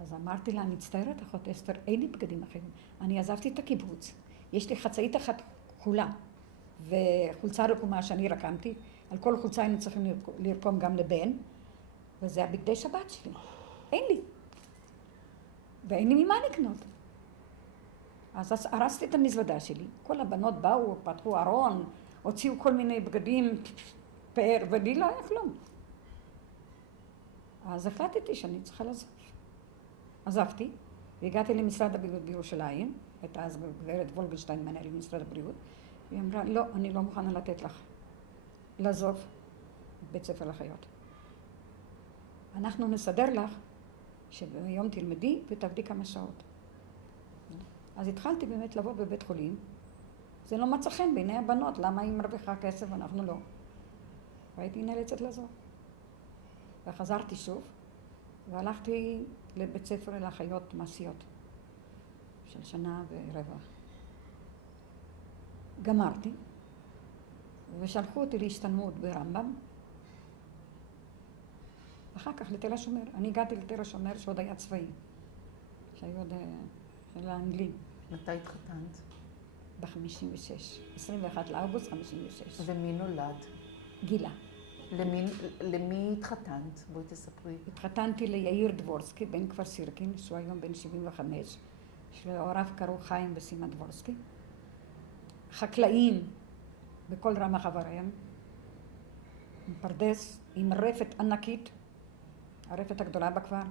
אז אמרתי לה, אני מצטערת, אחות אסתר, אין לי בגדים אחרים. אני עזבתי את הקיבוץ, יש לי חצאית אחת כחולה, וחולצה רקומה שאני רקמתי, על כל חולצה היינו צריכים לרקום גם לבן, וזה הבגדי שבת שלי. אין לי. ואין לי ממה לקנות. אז הרסתי את המזוודה שלי. כל הבנות באו, פתחו ארון, הוציאו כל מיני בגדים, פאר, ולי לא היה כלום. אז החלטתי שאני צריכה לעזוב. עזבתי, והגעתי למשרד הבריאות בירושלים, הייתה אז גברת וולגנשטיין מנהלת משרד הבריאות, והיא אמרה, לא, אני לא מוכנה לתת לך לעזוב בית ספר לחיות. אנחנו נסדר לך שביום תלמדי ותעבדי כמה שעות. אז התחלתי באמת לבוא בבית חולים, זה לא מצא חן בעיני הבנות, למה היא מרוויחה כסף ואנחנו לא. והייתי נאלצת לעזוב. וחזרתי שוב, והלכתי לבית ספר לאחיות מעשיות של שנה ורבע. גמרתי, ושלחו אותי להשתלמות ברמב"ם, אחר כך לתל השומר. אני הגעתי לתל השומר שעוד היה צבאי, שהיו עוד של האנגלים. מתי התחתנת? ב-56, 21 לאוגוסט 56. ומי נולד? גילה. למי התחתנת? בואי תספרי. התחתנתי ליאיר דבורסקי, בן כפר סירקין, שהוא היום בן 75, שלהוריו קראו חיים וסימה דבורסקי. חקלאים בכל רמ"ח אבריהם, עם פרדס, עם רפת ענקית, הרפת הגדולה בכפר.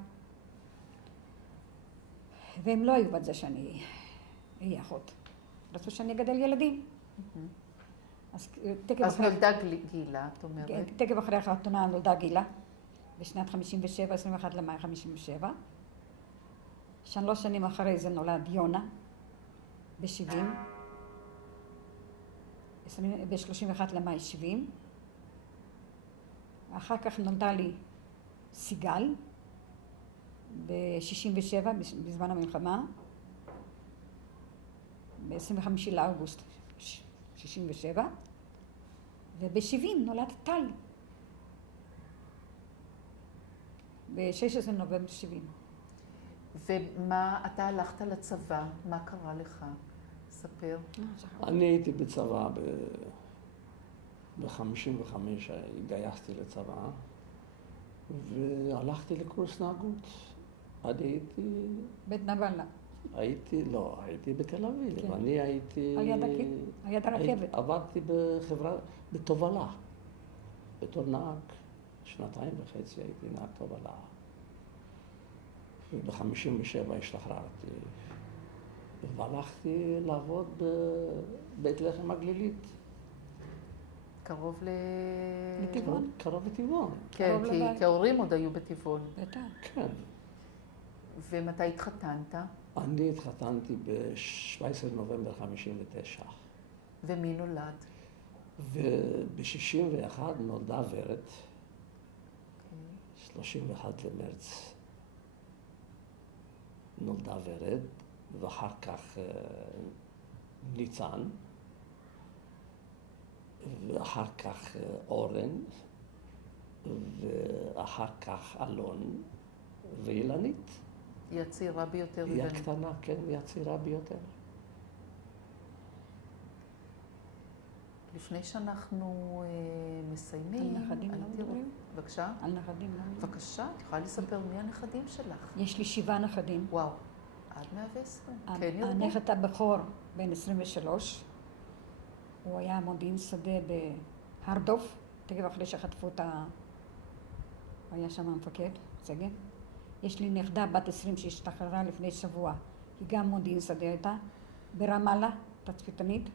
והם לא היו בת זה שאני אהיה אחות. רצו שאני אגדל ילדים. אז נולדה גילה, את אומרת? תקף אחרי החתונה נולדה גילה, בשנת 57, 21 למאי 57. 3 שנים אחרי זה נולד יונה, ב-70, ב-31 למאי 70. אחר כך נולדה לי סיגל, ב-67, בזמן המלחמה, ב-25 לאוגוסט 67, וב-70 נולד טל, ב-16 נובמבר 70. ומה, אתה הלכת לצבא, מה קרה לך? ספר. אני הייתי בצבא ב-55, התגייסתי לצבא, והלכתי לקורס נהגות. בית נבלה. הייתי בתל אביב. כן. אני הייתי... על יד הרכבת. עבדתי בחברה, בתובלה. בתור נהג, 2.5 הייתי נהג תובלה. וב-57 השתחררתי, והלכתי לעבוד בבית לחם הגלילית. קרוב לטבעון? קרוב לטבעון. כן, כי ההורים עוד היו בטבעון. בטח. כן. ומתי התחתנת? אני התחתנתי ב-17 נובמבר 59. ומי נולד? וב-61 נולדה ורד, 31 למרץ נולדה ורד, ואחר כך ניצן, ואחר כך אורן, ואחר כך אלון, ואילנית. היא הצעירה ביותר. היא הקטנה, כן, היא הצעירה ביותר. לפני שאנחנו מסיימים... על נכדים לא מדברים? בבקשה? על נכדים לא מדברים? בבקשה, את יכולה לספר מי הנכדים שלך? יש לי 7 נכדים. וואו, עד 120. כן, ירבו. הנכד הבכור בן 23, הוא היה מודיעין שדה בהרדוף, תכף אחרי שחטפו הוא היה שם המפקד, סגן. יש לי נכדה בת 20 שהשתחררה לפני שבוע, היא גם מודיעין שדה הייתה, ברמאללה, תצפיתנית.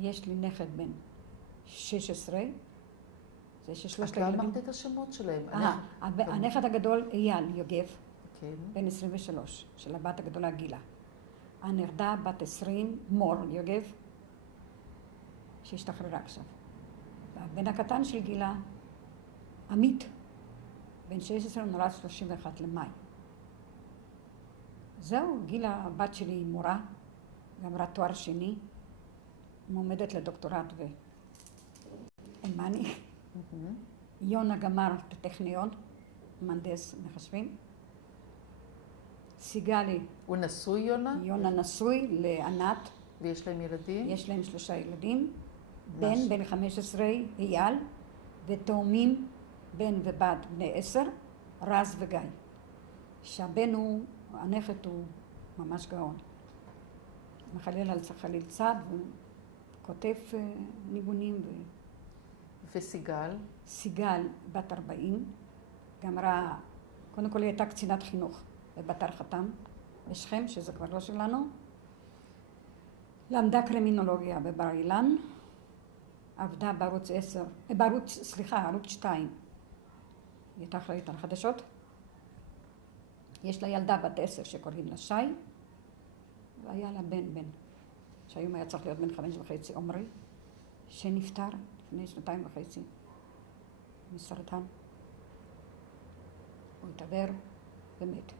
יש לי נכד בן 16, זה ששלושת הילדים. את לא אמרת את השמות שלהם. הנכד הגדול אייל יוגב, כן. בן 23, של הבת הגדולה גילה. הנכדה בת 20, מור יוגב, שהשתחררה עכשיו. והבן הקטן של גילה, עמית, בן 16, נולד 31 למאי. זהו, גילה, הבת שלי היא מורה, גמרה תואר שני, מועמדת לדוקטורט ואלמני. יונה גמר את הטכניון, מהנדס מחשבים. סיגלי. הוא נשוי, יונה? יונה נשוי לענת. ויש להם ילדים? יש להם 3 ילדים. בן 15, אייל, ותאומים, בן ובת בני 10, רז וגיא. שהבן הוא, הנכד הוא ממש גאון. מחלל על חליל צד, וכותב ניגונים. וסיגל? סיגל, בת 40, גמרה, קודם כל היא הייתה קצינת חינוך בבתר חתם, בשכם, שזה כבר לא שלנו. למדה קרימינולוגיה בבר אילן, עבדה בערוץ 10, ערוץ 2. היא הייתה אחראית על חדשות. יש לה ילדה בת 10 שקוראים לה שי, והיה לה בן, שהיום היה צריך להיות בן 5.5, עומרי, שנפטר לפני 2.5 מסרטן. הוא התעבר ומת.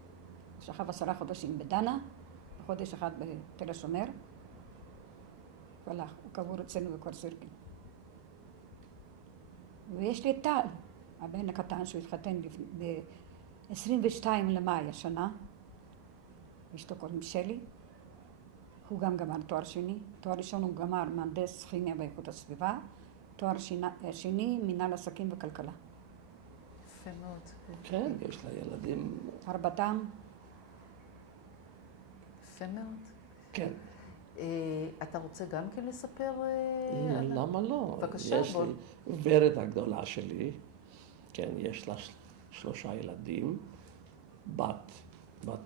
שכב 10 חודשים בדנה, חודש אחד בתל השומר, והלך, הוא קבור אצלנו בכפר סירקין. ויש לי את טל, הבן הקטן שהוא התחתן ב-22 למאי השנה, אשתו קוראים שלי, הוא גם גמר תואר שני, תואר ראשון הוא גמר מהנדס כימיה ואיכות הסביבה, תואר שני מנהל עסקים וכלכלה. יפה מאוד. כן, יש לה ילדים. 4. יפה מאוד. כן. אתה רוצה גם כן לספר? למה לא? בבקשה, יש לי ורד הגדולה שלי, כן, יש לה 3 ילדים, בת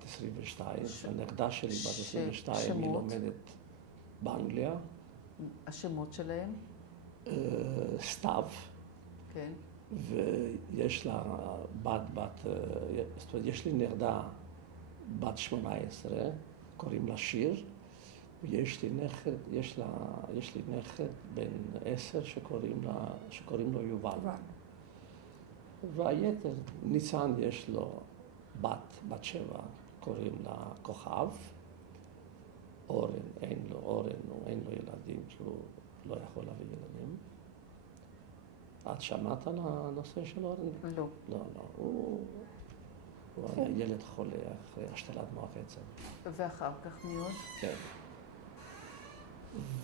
22, הנכדה שלי בת 22, היא לומדת באנגליה. השמות שלהם? סתיו, כן. ויש לה זאת אומרת, יש לי נכדה בת 18, קוראים לה שיר, ויש לי נכד בן 10 שקוראים לו יובל. והיתר, ניצן יש לו בת 7, קוראים לה כוכב. אורן, אין לו ילדים, כי הוא לא יכול להביא ילדים. את שמעת על הנושא של אורן? לא. לא, הוא היה ילד חולה אחרי השתלת מוח עצם. ואחר כך מי עוד? כן.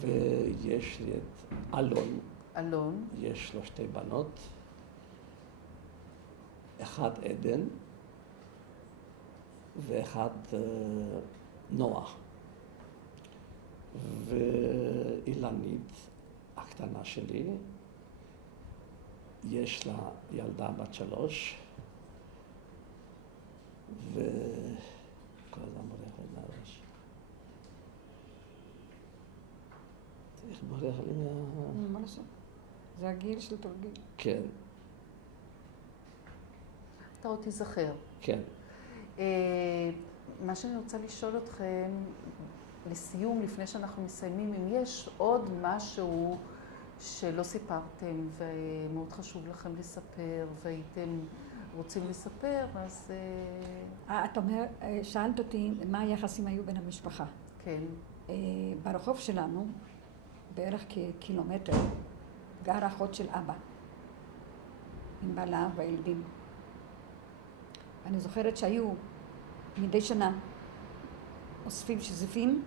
ויש לי את אלון. יש לו 2 בנות. אחד עדן, ואחד נוח. ואילנית, הקטנה שלי, יש לה ילדה בת 3, וכל הזמן בורח לי מהראש. איך בורח לי מה לעשות? זה הגיל של תרגיל. כן. אתה עוד תיזכר. כן. מה שאני רוצה לשאול אתכם, לסיום, לפני שאנחנו מסיימים, אם יש עוד משהו שלא סיפרתם ומאוד חשוב לכם לספר והייתם רוצים לספר, אז... את אומרת, שאלת אותי מה היחסים היו בין המשפחה. כן. ברחוב שלנו, בערך כקילומטר, גרה אחות של אבא, עם בעלה והילדים. אני זוכרת שהיו מדי שנה אוספים שזיפים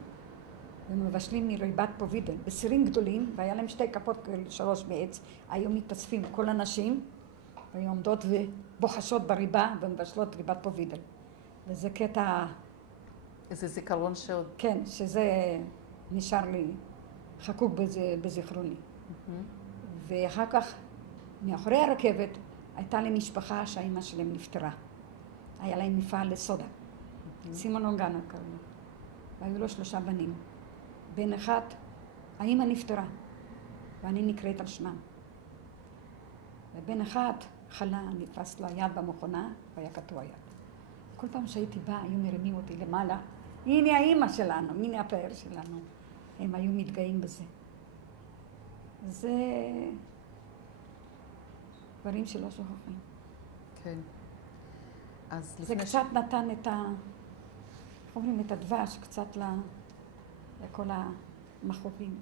ומבשלים מריבת פובידל בסירים גדולים, והיה להם 2 כפות 3 מעץ. היו מתאספים כל הנשים והיו עומדות ובוחשות בריבה ומבשלות ריבת פובידל. וזה קטע... איזה זיכרון שעוד... כן, שזה נשאר לי חקוק בזיכרוני. ואחר כך, מאחורי הרכבת, הייתה לי משפחה שהאימא שלהם נפטרה. היה להם מפעל לסודה. סימון אונגנו קראו לו. והיו לו 3 בנים. בן אחד, האמא נפטרה, ואני נקראת על שמם. ובן אחד חלה, נתפס לו היד במכונה, והיה קטוע יד. כל פעם שהייתי באה, היו מרימים אותי למעלה. הנה האמא שלנו, הנה הפאר שלנו. הם היו מתגאים בזה. זה דברים שלא שוכחים. כן. אז זה קצת נתן את אומרים את הדבש קצת לכל המחובים.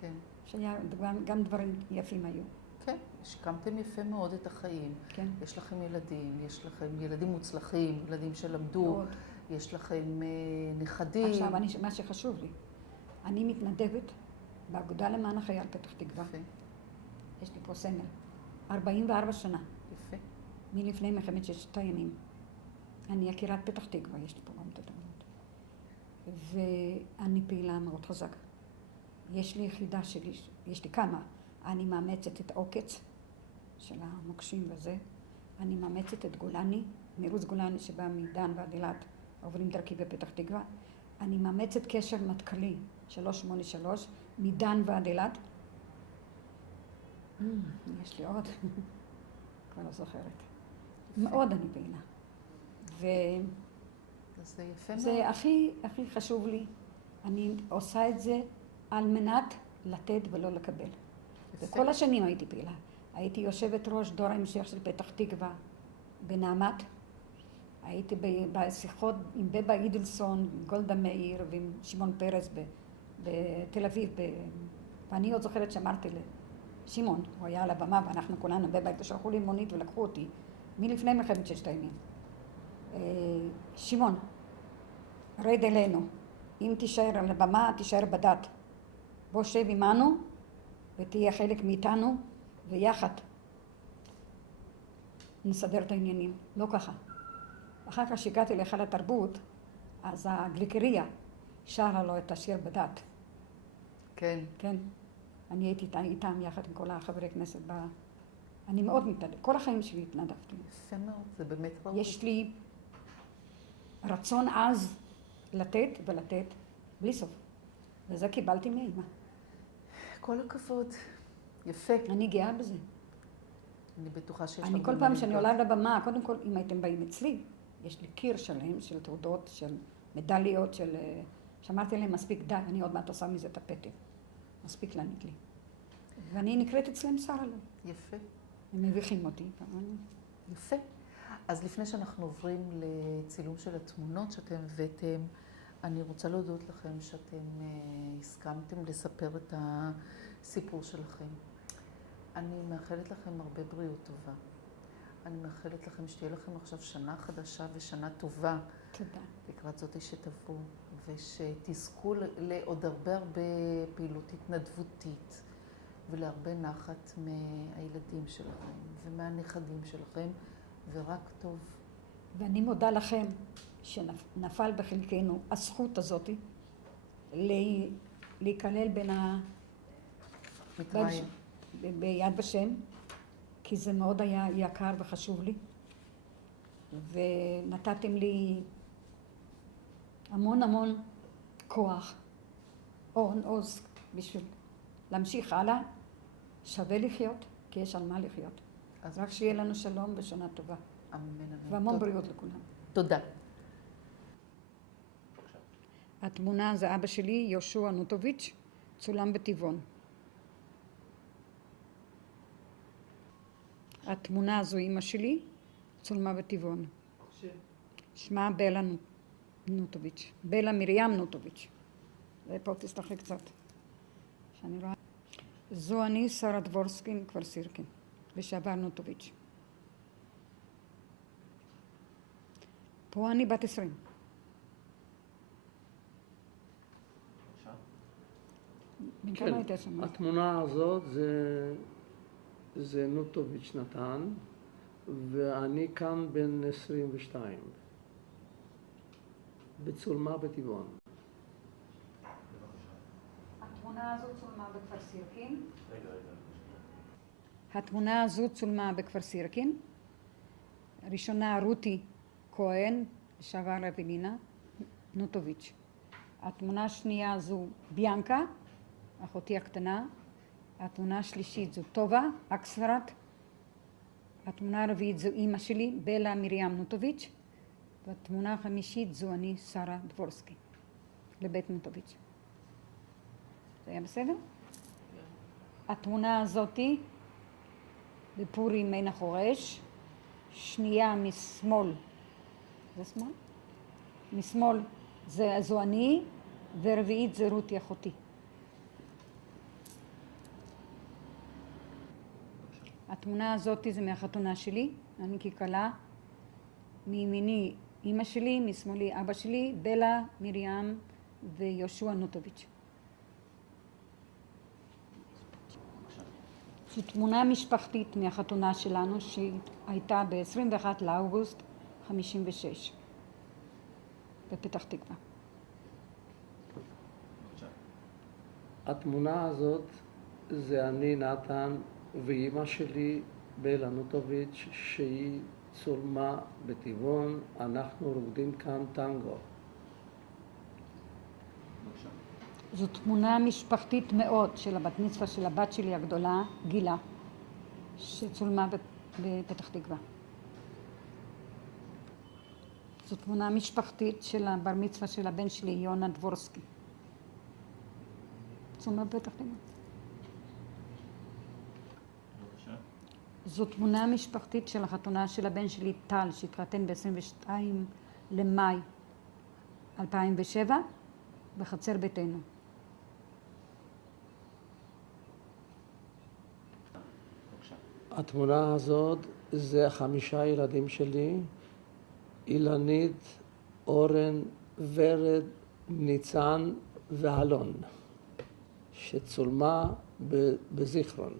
כן. שהיה גם דברים יפים היו. כן, השקמתם יפה מאוד את החיים. כן. יש לכם ילדים, יש לכם ילדים מוצלחים, ילדים שלמדו, מאוד. יש לכם נכדים. עכשיו, מה שחשוב לי, אני מתנדבת באגודה למען החייל פתח תקווה. יפה. יש לי פה סמל. 44 שנה. יפה. מלפני מלחמת 6 הימים. אני יקירת פתח תקווה, יש לי פה גם את הדמות. ואני פעילה מאוד חזק. יש לי יחידה שלי, יש לי כמה. אני מאמצת את העוקץ של המוקשים וזה. אני מאמצת את גולני, מירוץ גולני שבא מדן ועד אילת, עוברים דרכי בפתח תקווה. אני מאמצת קשר מטכ"לי 383 מדן ועד אילת. יש לי עוד, כבר לא זוכרת. מאוד אני פעילה. זה יפה מאוד. זה הכי חשוב לי. אני עושה את זה על מנת לתת ולא לקבל. וכל השנים הייתי פעילה. הייתי יושבת ראש דור ההמשך של פתח תקווה בנעמת. הייתי בשיחות עם בבה אידלסון, עם גולדה מאיר ועם שמעון פרס בתל אביב. ואני עוד זוכרת שאמרתי לשמעון, הוא היה על הבמה ואנחנו כולנו בבית, שלחו לי מונית ולקחו אותי מלפני מלחמת 6 הימים. שמעון, רד אלינו, אם תישאר על הבמה, תישאר בדת. בוא שב עמנו ותהיה חלק מאיתנו, ויחד נסדר את העניינים. לא ככה. אחר כך שהגעתי להיכל התרבות, אז הגליקריה שרה לו את השיר בדת. כן. כן. אני הייתי איתם יחד עם כל החברי כנסת. אני מאוד מתנדבת. כל החיים שלי התנדבתי. יפה מאוד, זה באמת ראוי. יש לי רצון עז לתת ולתת בלי סוף. וזה קיבלתי מאמא. כל הכבוד. יפה. אני גאה בזה. אני בטוחה שיש אני כל פעם שאני עולה לבמה, קודם כל, אם הייתם באים אצלי, יש לי קיר שלם של תעודות, של מדליות, שאמרתי להם, מספיק די, אני עוד מעט עושה מזה את הפתק. מספיק לענית לי. ואני נקראת אצלם שרה לו. יפה. הם מביכים אותי. יפה. אז לפני שאנחנו עוברים לצילום של התמונות שאתם הבאתם, אני רוצה להודות לכם שאתם הסכמתם לספר את הסיפור שלכם. אני מאחלת לכם הרבה בריאות טובה. אני מאחלת לכם שתהיה לכם עכשיו שנה חדשה ושנה טובה. תודה. לקראת זאת שתבואו, ושתזכו לעוד הרבה פעילות התנדבותית, ולהרבה נחת מהילדים שלכם ומהנכדים שלכם, ורק טוב. ואני מודה לכם שנפל בחלקנו הזכות הזאת להיכלל בין מתראיין. ביד ושם, כי זה מאוד היה יקר וחשוב לי, ונתתם לי המון המון כוח, עוז בשביל להמשיך הלאה. שווה לחיות, כי יש על מה לחיות. אז רק שיהיה לנו שלום ושנה טובה. אמן, אמן. והמון בריאות לכולם. תודה. התמונה זה אבא שלי, יהושע נוטוביץ', צולם בטבעון. התמונה הזו אמא שלי, צולמה בטבעון. שמה בלה נוטוביץ', בלה מרים נוטוביץ'. ופה תסלחי קצת, שאני רואה. זו אני, שרה דבורסקי מכפר סירקין, לשעבר נוטוביץ'. פה אני בת 20. כן, התמונה הזאת זה נוטוביץ' נתן, ואני כאן בן 22, בצולמה בטבעון. התמונה הזו צולמה בכפר סירקין. התמונה הזו צולמה בכפר סירקין. ראשונה רותי כהן, לשעבר אבלינה נוטוביץ'. התמונה השנייה זו ביאנקה, אחותי הקטנה. התמונה השלישית זו טובה אקספרד. התמונה הרביעית זו אמא שלי, בלה מרים נוטוביץ'. והתמונה החמישית זו אני, שרה דבורסקי, לבית נוטוביץ'. זה היה בסדר? התמונה הזאתי בפורים עין החורש, שנייה משמאל, זה שמאל? משמאל זו אני, ורביעית זה רותי אחותי. התמונה הזאתי זה מהחתונה שלי, אני ככלה, מימיני אמא שלי, משמאלי אבא שלי, בלה מרים ויהושע נוטוביץ'. זו תמונה משפחתית מהחתונה שלנו שהייתה ב-21 לאוגוסט 56 בפתח תקווה. התמונה הזאת זה אני נתן ואימא שלי בלה נוטוביץ' שהיא צולמה בטבעון. אנחנו רוקדים כאן טנגו. זו תמונה משפחתית מאוד של הבת מצווה של הבת שלי הגדולה, גילה, שצולמה בפתח תקווה. זו תמונה משפחתית של הבר מצווה של הבן שלי, יונה דבורסקי. צולמה בפתח תקווה. זו תמונה משפחתית של החתונה של הבן שלי, טל, שהתחתן ב-22 למאי 2007 בחצר ביתנו. התמונה הזאת זה 5 ילדים שלי, אילנית, אורן, ורד, ניצן ואלון, שצולמה בזיכרון.